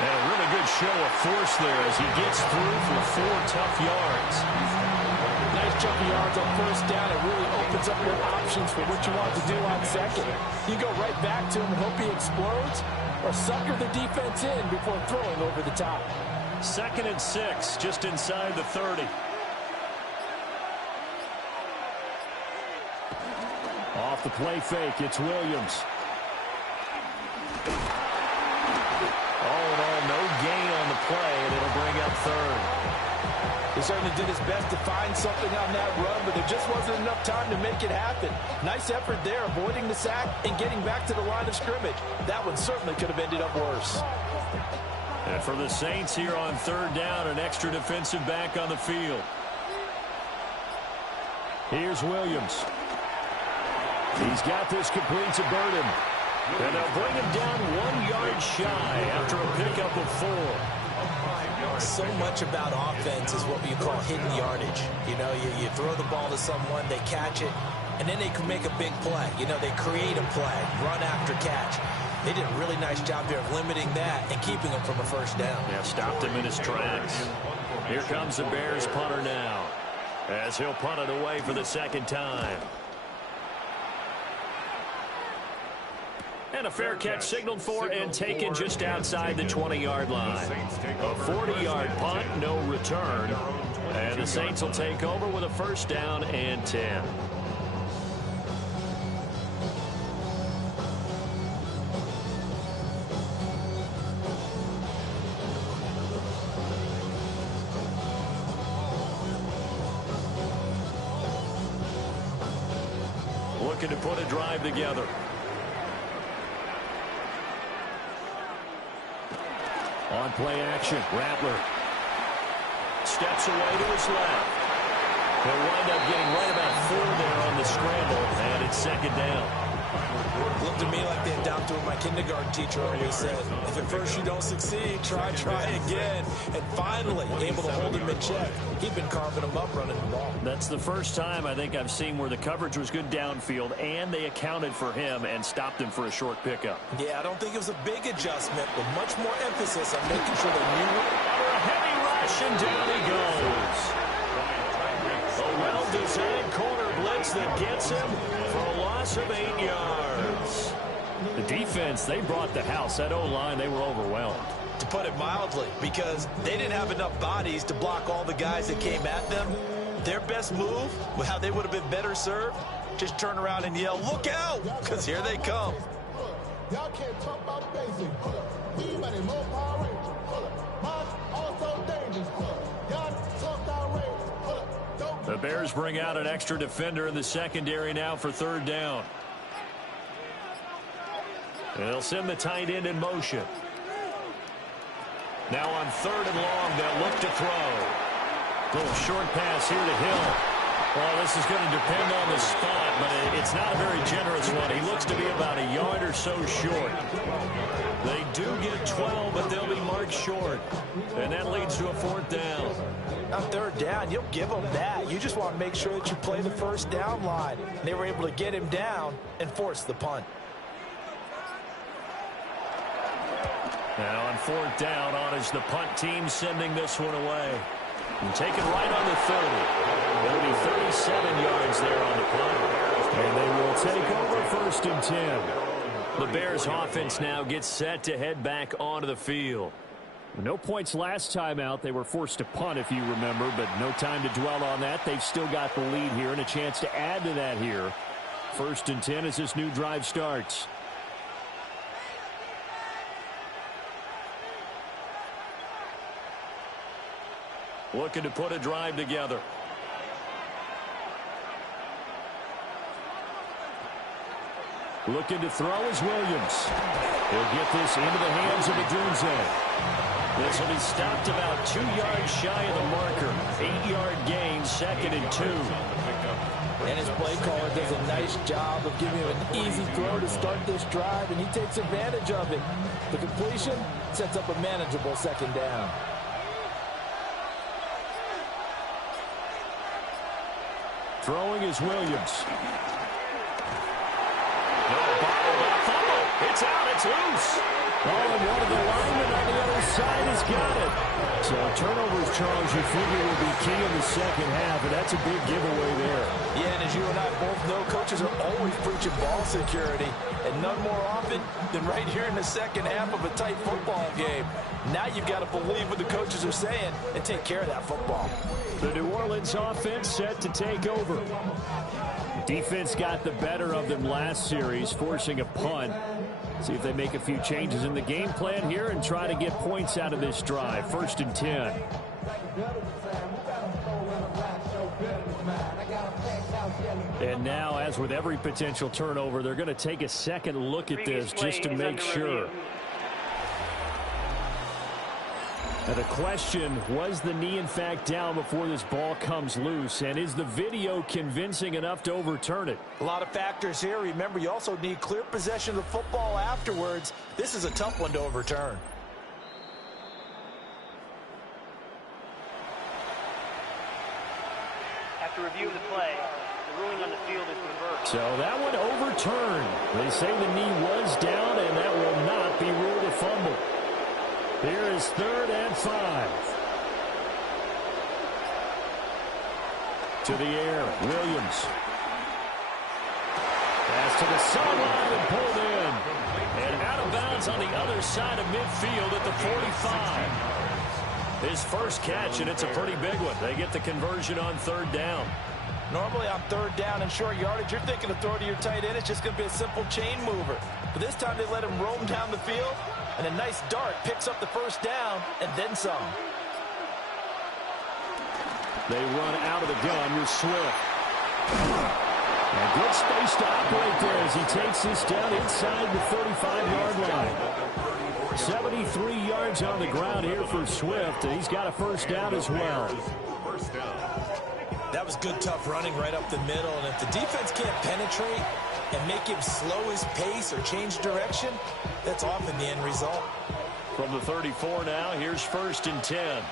And a really good show of force there as he gets through for 4 tough yards. Nice chunk of yards on first down. It really opens up your options for what you want to do on second. You go right back to him and hope he explodes, or sucker the defense in before throwing over the top. 2nd and 6, just inside the 30. Off the play fake, it's Williams. All in all, no gain on the play, and it'll bring up 3rd. He certainly did his best to find something on that run, but there just wasn't enough time to make it happen. Nice effort there, avoiding the sack and getting back to the line of scrimmage. That one certainly could have ended up worse. And for the Saints here on 3rd down, an extra defensive back on the field. Here's Williams. He's got this complete to Burden. And they'll bring him down 1 yard shy after a pickup of 4. So much about offense is what you call hidden yardage. You know, you throw the ball to someone, they catch it, and then they can make a big play. You know, they create a play, run after catch. They did a really nice job there of limiting that and keeping him from a first down. Yeah, stopped him in his tracks. Here comes the Bears punter now as he'll punt it away for the 2nd time. And a fair catch signaled for and taken just outside the 20-yard line. A 40-yard punt, no return. And the Saints will take over with a first down and 10. Looking to put a drive together. On play action, Rattler steps away to his left. He'll wind up getting right about 4 there on the scramble, and it's second down. Looked to me like they adopted what my kindergarten teacher always said. If at first you don't succeed, try again. And finally, able to hold him in check. He'd been carving him up running the ball. That's the first time I think I've seen where the coverage was good downfield, and they accounted for him and stopped him for a short pickup. Yeah, I don't think it was a big adjustment, but much more emphasis on making sure they knew it. Under a heavy rush, and down he goes. A well-designed corner blitz that gets him for a loss of 8 yards. The defense, they brought the house. That O-line, they were overwhelmed. To put it mildly, because they didn't have enough bodies to block all the guys that came at them. Their best move, how they would have been better served, just turn around and yell, "Look out!" because here they come. Y'all can't talk about basic. Anybody more Power Rangers. Also dangerous. Y'all talk outrageous. The Bears bring out an extra defender in the secondary now for third down. They'll send the tight end in motion. Now on third and long, they'll look to throw. Little short pass here to Hill. Well, this is going to depend on the spot, but it's not a very generous one. He looks to be about a yard or so short. They do get 12, but they'll be marked short. And that leads to a fourth down. On third down, you'll give them that. You just want to make sure that you play the first down line. They were able to get him down and force the punt. Now on fourth down, on is the punt team sending this one away. And taken right on the 30. It'll be 37 yards there on the punt. And they will take over first and 10. The Bears offense now gets set to head back onto the field. No points last time out. They were forced to punt, if you remember, but no time to dwell on that. They've still got the lead here and a chance to add to that here. First and 10 as this new drive starts. Looking to put a drive together. Looking to throw is Williams. He'll get this into the hands of Adunze. This will be stopped about 2 yards shy of the marker. 8-yard gain, second and 2. And his play caller does a nice job of giving him an easy throw to start this drive, and he takes advantage of it. The completion sets up a manageable second down. Throwing is Williams. No ball, fumble. It's out, it's loose. Oh, and one of the linemen on the other side has got it. So turnovers, Charles, you figure will be key in the second half, and that's a big giveaway there. Yeah, and as you and I both know, coaches are always preaching ball security, and none more often than right here in the second half of a tight football game. Now you've got to believe what the coaches are saying and take care of that football. The New Orleans offense set to take over. Defense got the better of them last series, forcing a punt. See if they make a few changes in the game plan here and try to get points out of this drive. First and 10. And now, as with every potential turnover, they're going to take a second look at this just to make sure. Now the question, was the knee in fact down before this ball comes loose? And is the video convincing enough to overturn it? A lot of factors here. Remember, you also need clear possession of the football afterwards. This is a tough one to overturn. After review of the play, the ruling on the field is reversed. So that one overturned. They say the knee was down, and that will not be ruled a fumble. Here is 3rd and 5. To the air, Williams. Pass to the sideline and pulled in. And out of bounds on the other side of midfield at the 45. His first catch, and it's a pretty big one. They get the conversion on third down. Normally on third down and short yardage, you're thinking to throw to your tight end. It's just going to be a simple chain mover. But this time they let him roam down the field, and a nice dart picks up the first down and then some. They run out of the gun with Swift. And good space to operate there as he takes this down inside the 35-yard line. 73 yards on the ground here for Swift, and he's got a first down as well. That was good, tough running right up the middle, and if the defense can't penetrate and make him slow his pace or change direction, that's often the end result. From the 34 now, here's 1st and 10.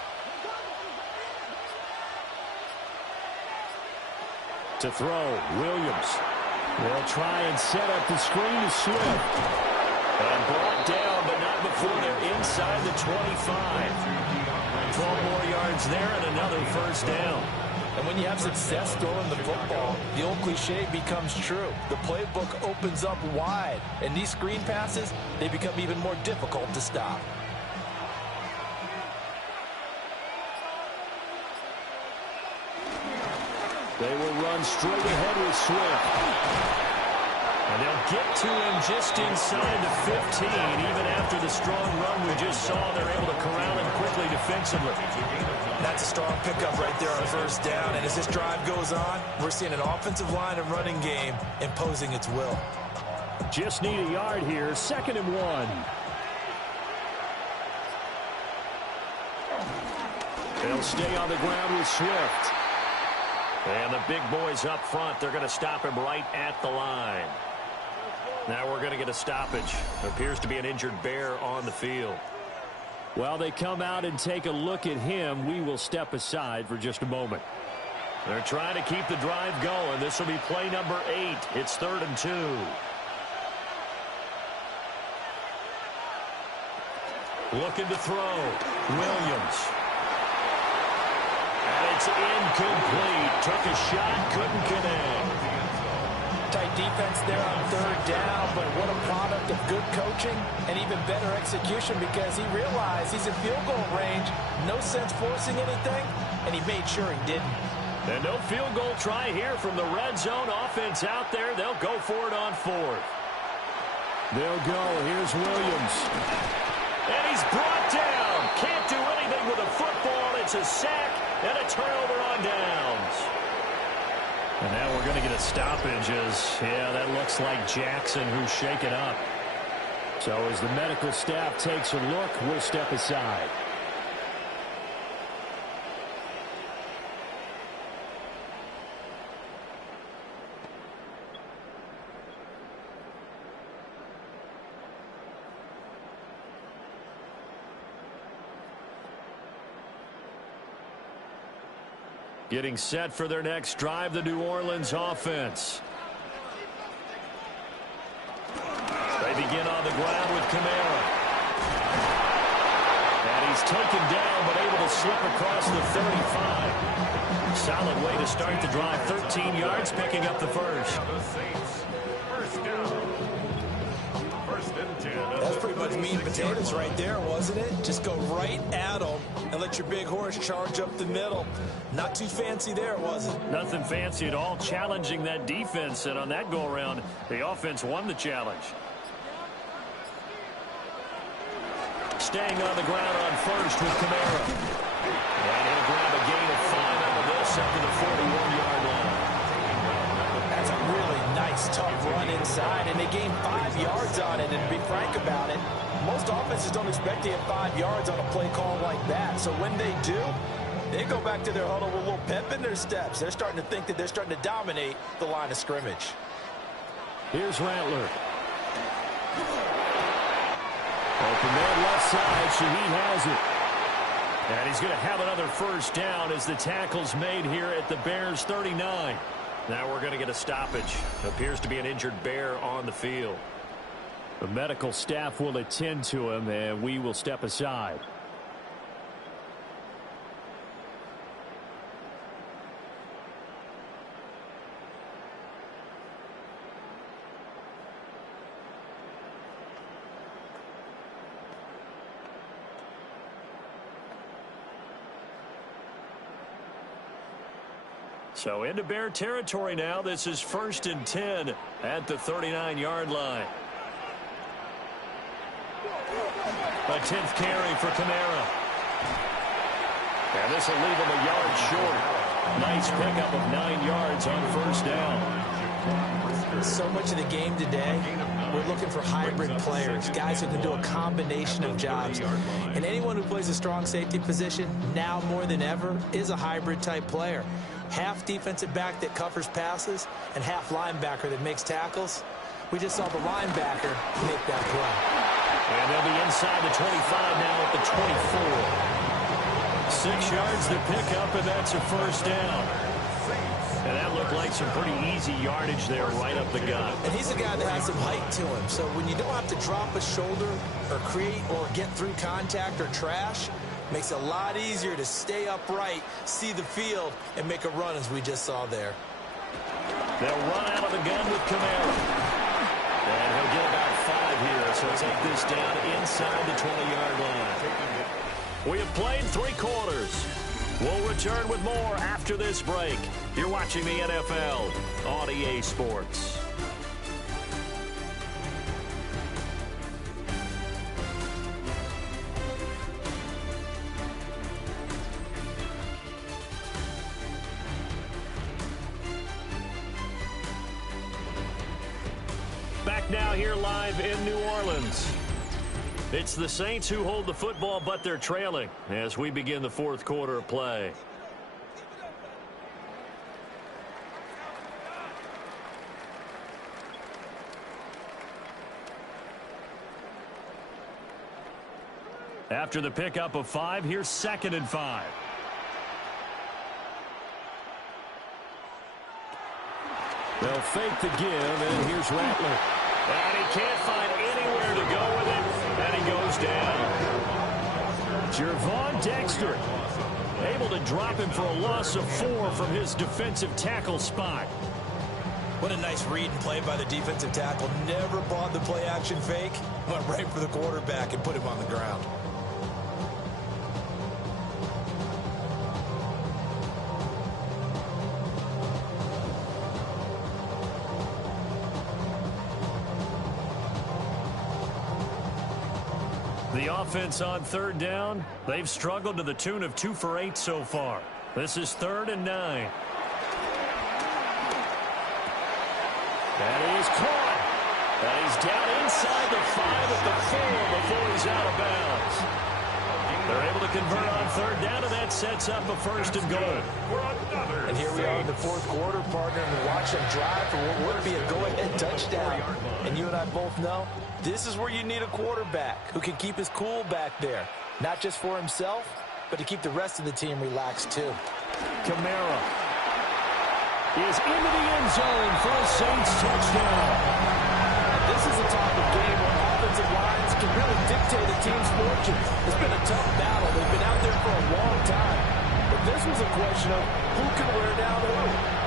To throw, Williams. They'll try and set up the screen to Swift. And brought down, but not before they're inside the 25. 12 more yards there and another first down. And when you have success throwing the football, the old cliche becomes true. The playbook opens up wide, and these screen passes, they become even more difficult to stop. They will run straight ahead with Swift. And they'll get to him just inside the 15. Even after the strong run we just saw, they're able to corral him quickly defensively. That's a strong pickup right there on first down. And as this drive goes on, we're seeing an offensive line and running game imposing its will. Just need a yard here. 2nd and 1. They'll stay on the ground with Swift. And the big boys up front, they're going to stop him right at the line. Now we're going to get a stoppage. Appears to be an injured Bear on the field. While they come out and take a look at him, we will step aside for just a moment. They're trying to keep the drive going. This will be play number 8. It's 3rd and 2. Looking to throw. Williams. And it's incomplete. Took a shot, couldn't connect. Tight defense there on third down, but what a product of good coaching and even better execution, because he realized he's in field goal range. No sense forcing anything, and he made sure he didn't. And no field goal try here from the red zone. Offense out there. They'll go for it on 4th. They'll go. Here's Williams. And he's brought down. Can't do anything with a football. It's a sack and a turnover on downs. And now we're going to get a stoppage as, yeah, that looks like Jackson who's shaken up. So as the medical staff takes a look, we'll step aside. Getting set for their next drive, the New Orleans offense. They begin on the ground with Kamara. And he's taken down, but able to slip across the 35. Solid way to start the drive. 13 yards, picking up the first. That's pretty much meat and potatoes right there, wasn't it? Just go right at them and let your big horse charge up the middle. Not too fancy there, was it? Nothing fancy at all. Challenging that defense, and on that go-around, the offense won the challenge. Staying on the ground on first with Kamara. And he'll grab a gain of 5 out of this up to the 41-yard line. That's a really nice, tough run inside, and they gained 5 yards on it. And to be frank about it, most offenses don't expect to get 5 yards on a play call like that. So when they do, they go back to their huddle with a little pep in their steps. They're starting to think that they're starting to dominate the line of scrimmage. Here's Rattler. Open there left side, so he has it. And he's going to have another first down as the tackle's made here at the Bears' 39. Now we're going to get a stoppage. Appears to be an injured Bear on the field. The medical staff will attend to him, and we will step aside. So into Bear territory now. This is 1st and 10 at the 39-yard line. A 10th carry for Kamara. And this will leave him a yard short. Nice pickup of 9 yards on 1st down. So much of the game today, we're looking for hybrid players, guys who can do a combination of jobs. And anyone who plays a strong safety position, now more than ever, is a hybrid-type player. Half defensive back that covers passes and half linebacker that makes tackles. We just saw the linebacker make that play. And they'll be inside the 25 now at the 24. 6 yards to pick up, and that's a 1st down. And that looked like some pretty easy yardage there right up the gut. And he's a guy that has some height to him. So when you don't have to drop a shoulder or create or get through contact or trash, makes it a lot easier to stay upright, see the field, and make a run as we just saw there. They'll run out of the gun with Kamara. And he'll get about 5 here, so take this down inside the 20-yard line. We have played 3 quarters. We'll return with more after this break. You're watching the NFL on EA Sports. Back now here live in New Orleans. It's the Saints who hold the football, but they're trailing as we begin the 4th quarter of play. After the pickup of 5, here's 2nd and 5. They'll fake the give, and here's Rattler. And he can't find anywhere to go with it, and he goes down. Jervon Dexter Able to drop him for a loss of 4 from his defensive tackle spot. What a nice read and play by the defensive tackle. Never bought the play-action fake. Went right for the quarterback and put him on the ground. The offense on 3rd down, they've struggled to the tune of 2 for 8 so far. This is 3rd and 9. That is caught. And he's down inside the 5 at the 4 before he's out of bounds. They're able to convert on 3rd down, and that sets up a 1st and goal. And here we are in the 4th quarter, partner, and we watch them drive for what would be a go-ahead touchdown. And you and I both know this is where you need a quarterback who can keep his cool back there. Not just for himself, but to keep the rest of the team relaxed too. Kamara is into the end zone for a Saints touchdown. And this is a type of game where offensive lines can really dictate a team's fortune. It's been a tough battle. They've been out there for a long time. But this was a question of who can wear down who.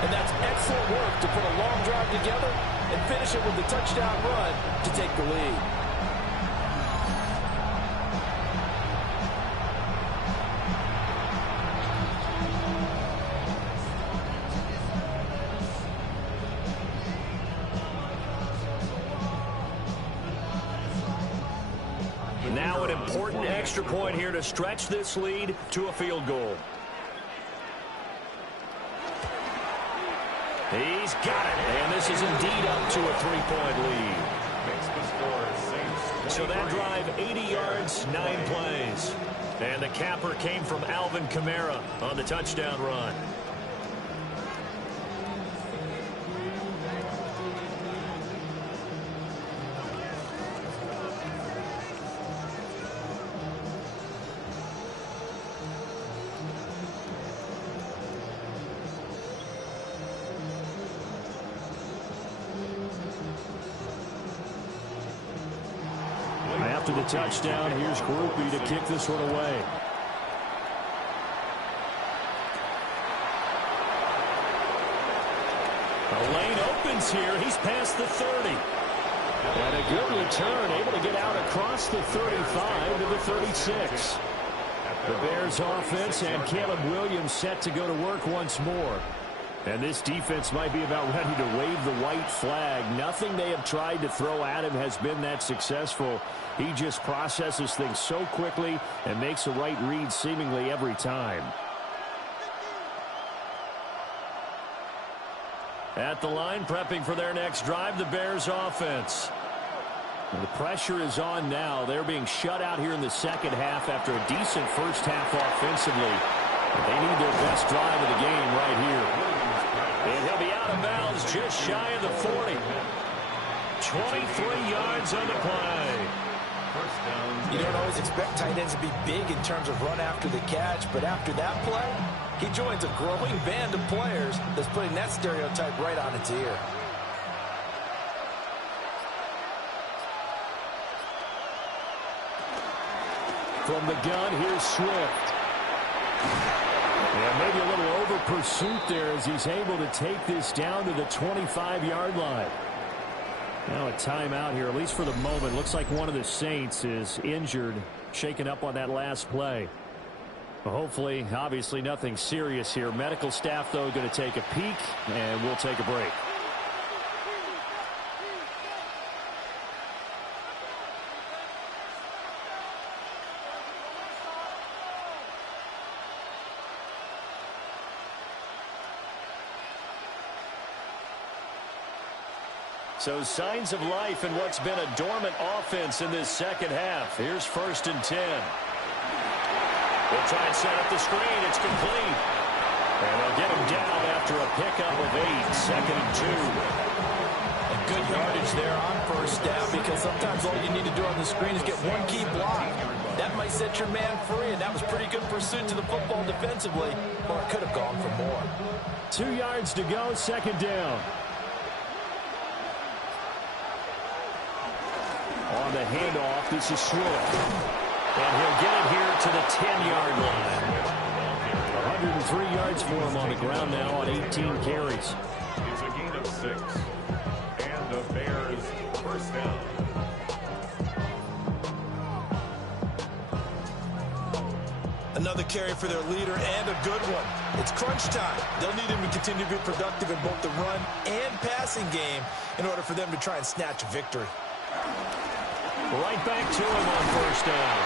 And that's excellent work to put a long drive together and finish it with a touchdown run to take the lead. Now an important extra point here to stretch this lead to a field goal. He's got it, and this is indeed up to a 3-point lead. So that drive, 80 yards, 9 plays. And the capper came from Alvin Kamara on the touchdown run. After the touchdown, here's Groupie to kick this one away. The lane opens here. He's past the 30. And a good return, able to get out across the 35 to the 36. The Bears offense and Caleb Williams set to go to work once more. And this defense might be about ready to wave the white flag. Nothing they have tried to throw at him has been that successful. He just processes things so quickly and makes a right read seemingly every time. At the line, prepping for their next drive, the Bears offense. And the pressure is on now. They're being shut out here in the second half after a decent first half offensively. But they need their best drive of the game right here. And he'll be out of bounds just shy of the 40. 23 yards on the play. You don't always expect tight ends to be big in terms of run after the catch, but after that play, he joins a growing band of players that's putting that stereotype right on its ear. From the gun, here's Swift. Yeah, maybe a little over pursuit there as he's able to take this down to the 25-yard line. Now a timeout here, at least for the moment. Looks like one of the Saints is injured, shaken up on that last play. Well, hopefully, obviously nothing serious here. Medical staff, though, going to take a peek, and we'll take a break. So signs of life in what's been a dormant offense in this second half. Here's 1st and 10. They'll try and set up the screen. It's complete. And they'll get him down after a pickup of 8. 2nd and 2. And good yardage there on 1st down, because sometimes all you need to do on the screen is get one key block. That might set your man free, and that was pretty good pursuit to the football defensively, or it could have gone for more. 2 yards to go, 2nd down. On the handoff, this is Swift. And he'll get it here to the 10-yard line. 103 yards for him on the ground now on 18 carries. It's a gain of 6. And the Bears 1st down. Another carry for their leader, and a good one. It's crunch time. They'll need him to continue to be productive in both the run and passing game in order for them to try and snatch a victory. Right back to him on 1st down.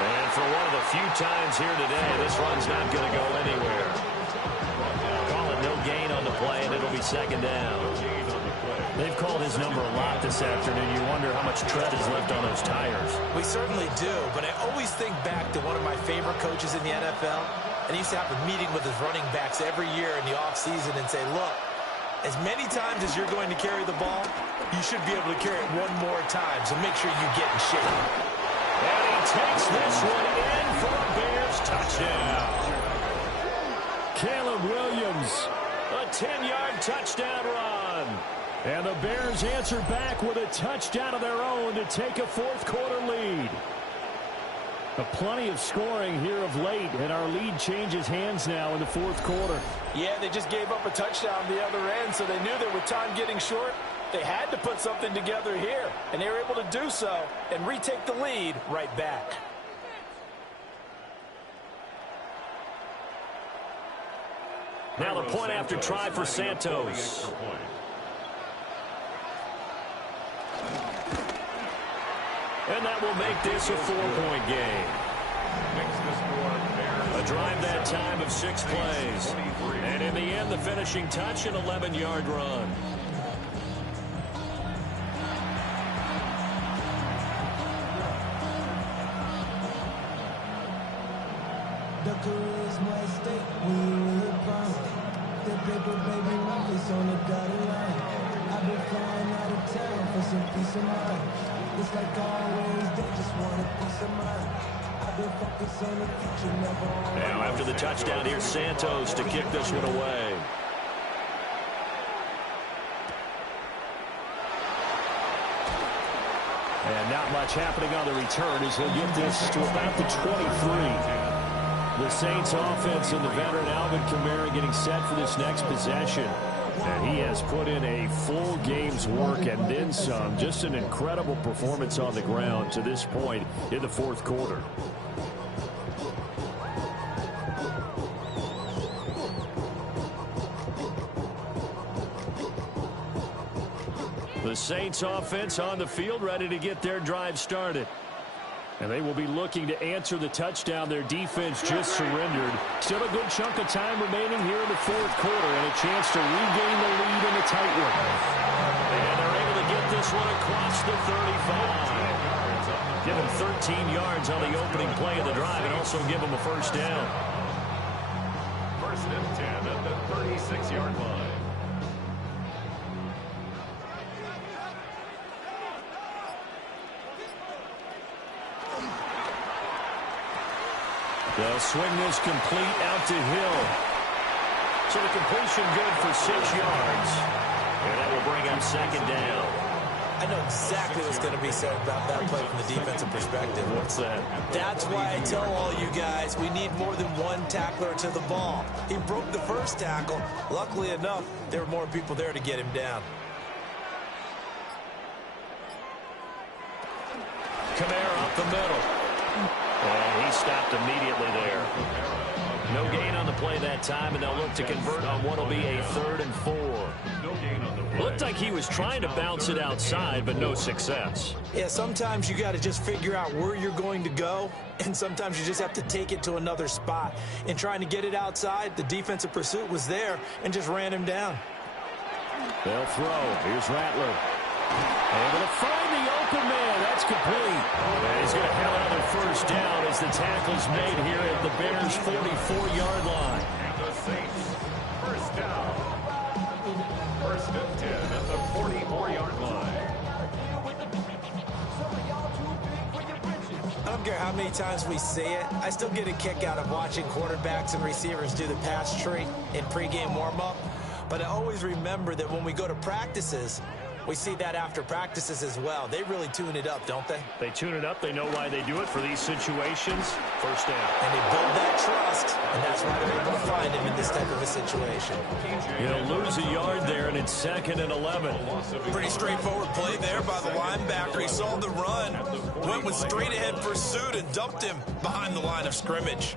And for one of the few times here today, this run's not going to go anywhere. Call it no gain on the play, and it'll be 2nd down. They've called his number a lot this afternoon. You wonder how much tread is left on those tires. We certainly do, but I always think back to one of my favorite coaches in the NFL, and he used to have a meeting with his running backs every year in the offseason and say, look, as many times as you're going to carry the ball, you should be able to carry it one more time, so make sure you get in shape. And he takes this one in for a Bears touchdown. Caleb Williams, a 10-yard touchdown run. And the Bears answer back with a touchdown of their own to take a 4th quarter lead. Plenty of scoring here of late, and our lead changes hands now in the 4th quarter. Yeah, they just gave up a touchdown on the other end, so they knew that with time getting short, they had to put something together here, and they were able to do so and retake the lead right back. Now the point after try for Santos. And that will make this a 4-point game. A drive that time of 6 plays. And in the end, the finishing touch, an 11-yard run. The charisma at stake when you really prime. The paper baby rockets on the dotted line. I've been flying out of town for some peace of mind. It's like always, they just want a piece of mind. I've been focused on the future, never on. Now after the touchdown, here's Santos to kick this one away. And not much happening on the return as he'll get this to about the 23. The Saints offense and the veteran Alvin Kamara getting set for this next possession. And he has put in a full game's work and then some. Just an incredible performance on the ground to this point in the 4th quarter. The Saints offense on the field, ready to get their drive started. And they will be looking to answer the touchdown their defense just surrendered. Still a good chunk of time remaining here in the fourth quarter and a chance to regain the lead in a tight one. And they're able to get this one across the 35. Give them 13 yards on the opening play of the drive and also give them a first down. First and 10 at the 36-yard line. They'll swing this complete out to Hill. So the completion good for 6 yards. And that will bring up second down. I know exactly what's going to be said about that play from the defensive perspective. What's that? That's why I tell all you guys we need more than one tackler to the ball. He broke the first tackle. Luckily enough, there were more people there to get him down. Kamara up the middle. And he stopped immediately there. No gain on the play that time, and they'll look to convert on what will be a 3rd and 4. Looked like he was trying to bounce it outside, but no success. Yeah, sometimes you got to just figure out where you're going to go, and sometimes you just have to take it to another spot. In trying to get it outside, the defensive pursuit was there and just ran him down. They'll throw. Here's Rattler. Able to find the open man. That's complete. And he's going to have another first down as the tackle's made here at the Bears' 44-yard line. And the Saints, first down. First and 10 at the 44-yard line. I don't care how many times we see it. I still get a kick out of watching quarterbacks and receivers do the pass tree in pregame warm-up. But I always remember that when we go to practices, we see that after practices as well. They really tune it up, don't they? They tune it up. They know why they do it for these situations. First down. And they build that trust, and that's why they're able to find him in this type of a situation. He'll lose a yard there, and it's 2nd and 11. Pretty straightforward play there by the linebacker. He saw the run, went with straight-ahead pursuit, and dumped him behind the line of scrimmage.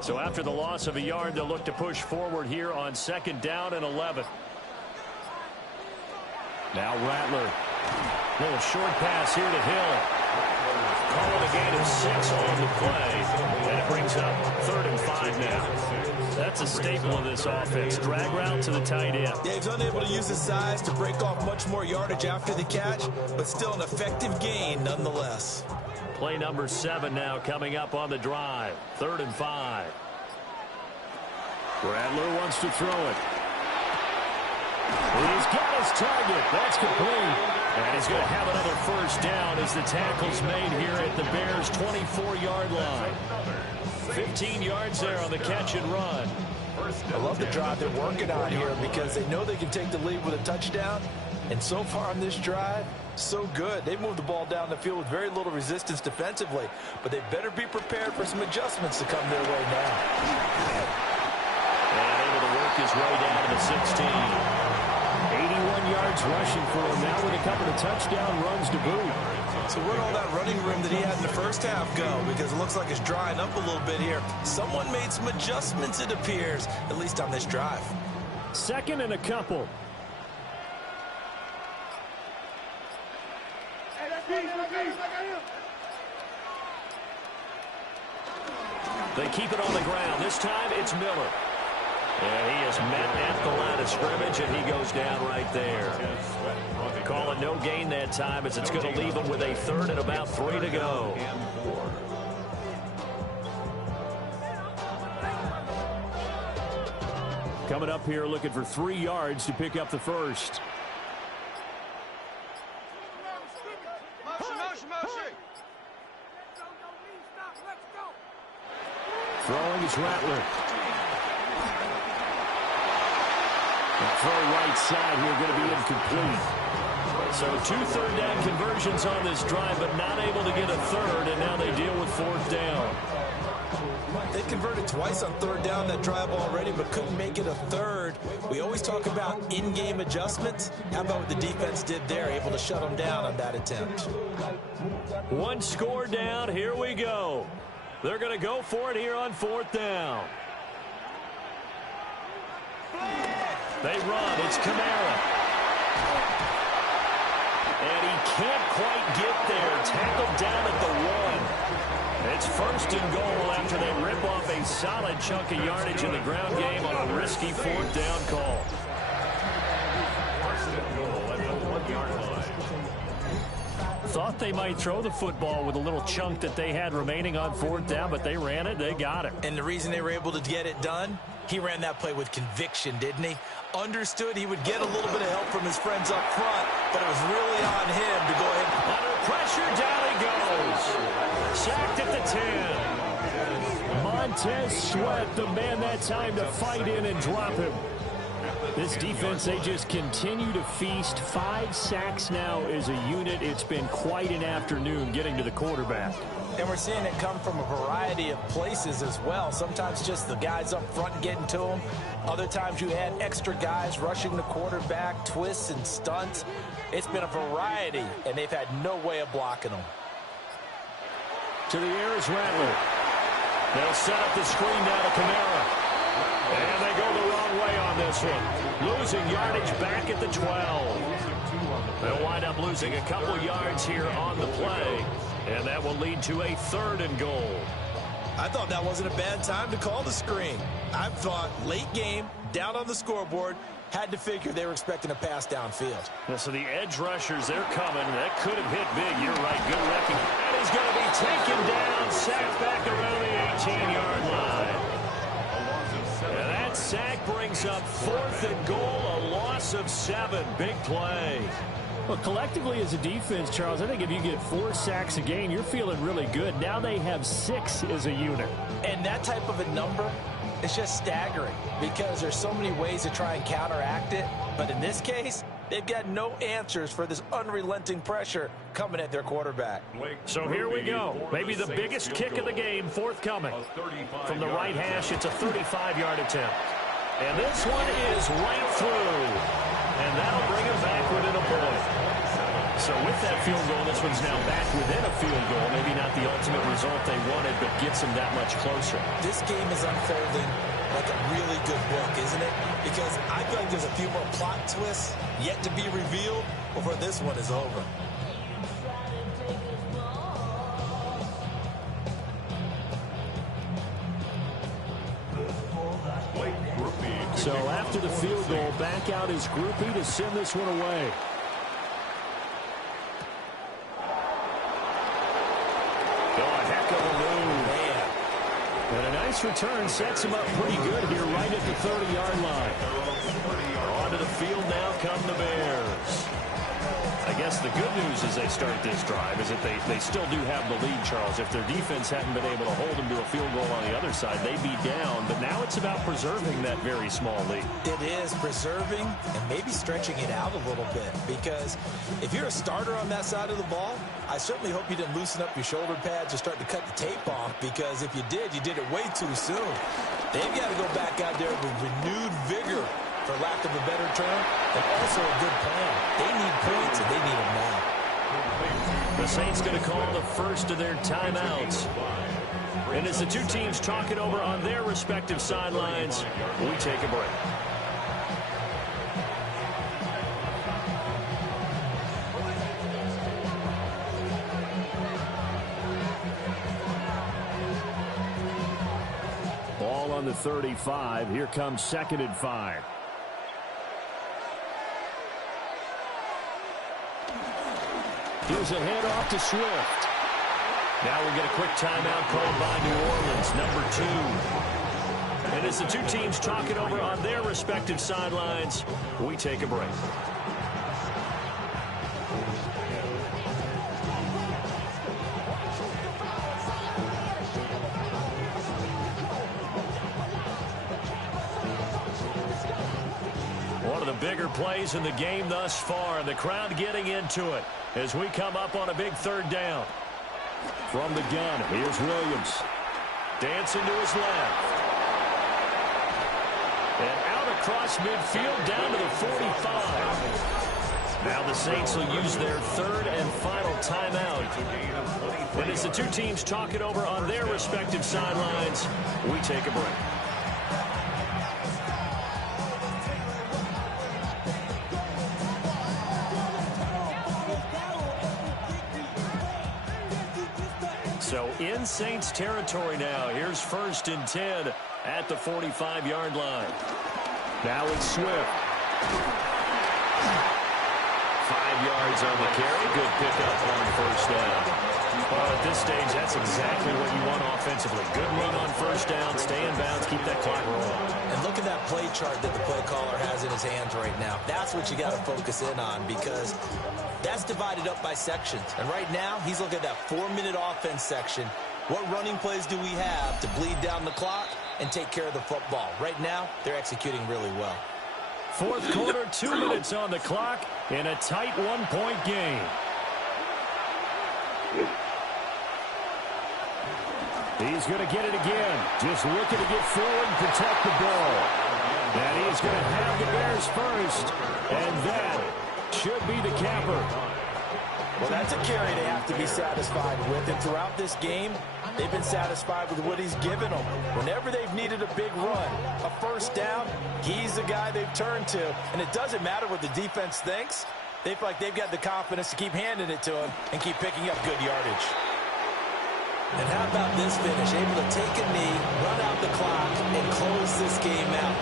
So after the loss of a yard, they'll look to push forward here on 2nd down and 11. Now Rattler. Little short pass here to Hill. Calling a gain of 6 on the play. And it brings up 3rd and 5 now. That's a staple of this offense. Drag route to the tight end. Yeah, he's unable to use his size to break off much more yardage after the catch, but still an effective gain nonetheless. Play number 7 now coming up on the drive. 3rd and 5. Rattler wants to throw it. He's got his target. That's complete. And he's going to have another first down as the tackle's made here at the Bears' 24-yard line. 15 yards there on the catch and run. I love the drive they're working on here because they know they can take the lead with a touchdown. And so far on this drive, so good. They moved the ball down the field with very little resistance defensively, but they better be prepared for some adjustments to come their way now. And able to work his way down to the 16. 81 yards rushing for him now with a couple of touchdown runs to boot. So where'd all that running room that he had in the first half go? Because it looks like it's drying up a little bit here. Someone made some adjustments, it appears, at least on this drive. 2nd and a couple. They keep it on the ground. This time it's Miller. And he is met at the line of scrimmage, and he goes down right there. Calling no gain that time as it's going to leave him with a 3rd and about 3 to go. Coming up here looking for 3 yards to pick up the first. Throwing is Rattler. The throw right side here going to be incomplete. So 2 third down conversions on this drive, but not able to get a 3rd, and now they deal with 4th down. They converted twice on 3rd down that drive already, but couldn't make it a 3rd. We always talk about in-game adjustments. How about what the defense did there, able to shut them down on that attempt? 1 score down. Here we go. They're going to go for it here on 4th down. They run. It's Kamara. can't quite get there. Tackled down at the 1. It's first and goal after they rip off a solid chunk of yardage in the ground game on a risky 4th down call. First and goal at the 1-yard line. Thought they might throw the football with a little chunk that they had remaining on 4th down, but they ran it. They got it. And the reason they were able to get it done, he ran that play with conviction, didn't he? Understood he would get a little bit of help from his friends up front, but it was really on him to go ahead. Under pressure, down he goes. Sacked at the 10. Montez Sweat, the man that time to fight in and drop him. This defense, they just continue to feast. 5 sacks now as a unit. It's been quite an afternoon getting to the quarterback. And we're seeing it come from a variety of places as well. Sometimes just the guys up front getting to him. Other times you add extra guys rushing the quarterback, twists and stunts. It's been a variety, and they've had no way of blocking them. To the air is Rattler. They'll set up the screen down to Kamara. And they go the wrong way on this one. Losing yardage back at the 12. They'll wind up losing a couple yards here on the play. And that will lead to a 3rd and goal. I thought that wasn't a bad time to call the screen. I thought late game, down on the scoreboard, had to figure they were expecting a pass downfield. Yeah, so the edge rushers, they're coming. That could have hit big. You're right. Good wrecking. And he's going to be taken down, sacked back around the 18-yard line. And that sack brings up 4th and goal, a loss of 7. Big play. Well, collectively as a defense, Charles, I think if you get 4 sacks a game, you're feeling really good. Now they have 6 as a unit. And that type of a number is just staggering because there's so many ways to try and counteract it. But in this case, they've got no answers for this unrelenting pressure coming at their quarterback. So here we go. Maybe the biggest kick of the game forthcoming. From the right hash, it's a 35-yard attempt. And this one is right through. And that'll bring him back within a point. So with that field goal, this one's now back within a field goal. Maybe not the ultimate result they wanted, but gets them that much closer. This game is unfolding like a really good book, isn't it? Because I feel like there's a few more plot twists yet to be revealed before this one is over. So after the field goal, back out is Groupie to send this one away. Oh, a heck of a move. Man. And a nice return sets him up pretty good here right at the 30-yard line. Onto the field now come the Bears. I guess the good news as they start this drive is that they still do have the lead, Charles. If their defense hadn't been able to hold them to a field goal on the other side, they'd be down. But now it's about preserving that very small lead. It is preserving and maybe stretching it out a little bit. Because if you're a starter on that side of the ball, I certainly hope you didn't loosen up your shoulder pads or start to cut the tape off. Because if you did it way too soon. They've got to go back out there with renewed vigor, for lack of a better term, and also a good plan. They need points, and they need them now. The Saints going to call the first of their timeouts. And as the two teams talk it over on their respective sidelines, we take a break. Ball on the 35. Here comes 2nd and 5. Here's a handoff to Swift. Now we get a quick timeout called by New Orleans, number 2. And as the two teams talk it over on their respective sidelines, we take a break. One of the bigger plays in the game thus far, and the crowd getting into it as we come up on a big 3rd down. From the gun, here's Williams. Dancing to his left. And out across midfield down to the 45. Now the Saints will use their 3rd and final timeout. And as the two teams talk it over on their respective sidelines, we take a break. So in Saints territory now. Here's 1st and 10 at the 45-yard line. Now it's Swift. 5 yards on the carry. Good pickup on 1st down. Well, at this stage, that's exactly what you want offensively. Good run on 1st down, stay in bounds, keep that clock rolling. And look at that play chart that the play caller has in his hands right now. That's what you got to focus in on, because that's divided up by sections. And right now, he's looking at that 4-minute offense section. What running plays do we have to bleed down the clock and take care of the football? Right now, they're executing really well. 4th quarter, 2 minutes on the clock in a tight 1-point game. He's going to get it again. Just looking to get forward and protect the ball. And he's going to have the Bears first. And that should be the capper. Well, that's a carry they have to be satisfied with. And throughout this game, they've been satisfied with what he's given them. Whenever they've needed a big run, a 1st down, he's the guy they've turned to. And it doesn't matter what the defense thinks. They feel like they've got the confidence to keep handing it to him and keep picking up good yardage. And how about this finish? Able to take a knee, run out the clock, and close this game out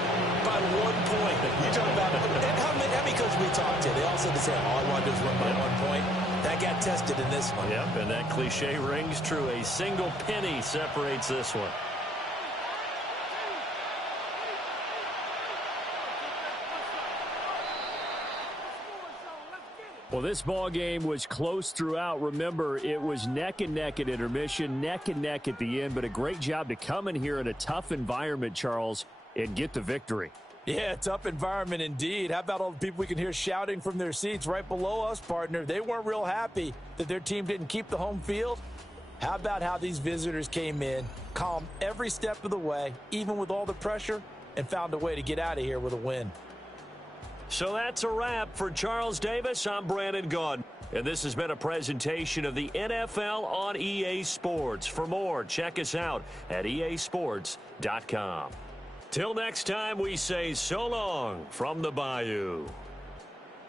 by 1 point. You talk about how many coaches we talked to? They all said the same. All I want to do is win by 1 point. That got tested in this one. Yep, and that cliche rings true. A single penny separates this one. Well, this ball game was close throughout. Remember, it was neck and neck at intermission, neck and neck at the end, but a great job to come in here in a tough environment, Charles, and get the victory. Yeah, tough environment indeed. How about all the people we can hear shouting from their seats right below us, partner? They weren't real happy that their team didn't keep the home field. How about how these visitors came in, calm every step of the way, even with all the pressure, and found a way to get out of here with a win. So that's a wrap for Charles Davis. I'm Brandon Gaudin, and this has been a presentation of the NFL on EA Sports. For more, check us out at easports.com. Till next time, we say so long from the Bayou.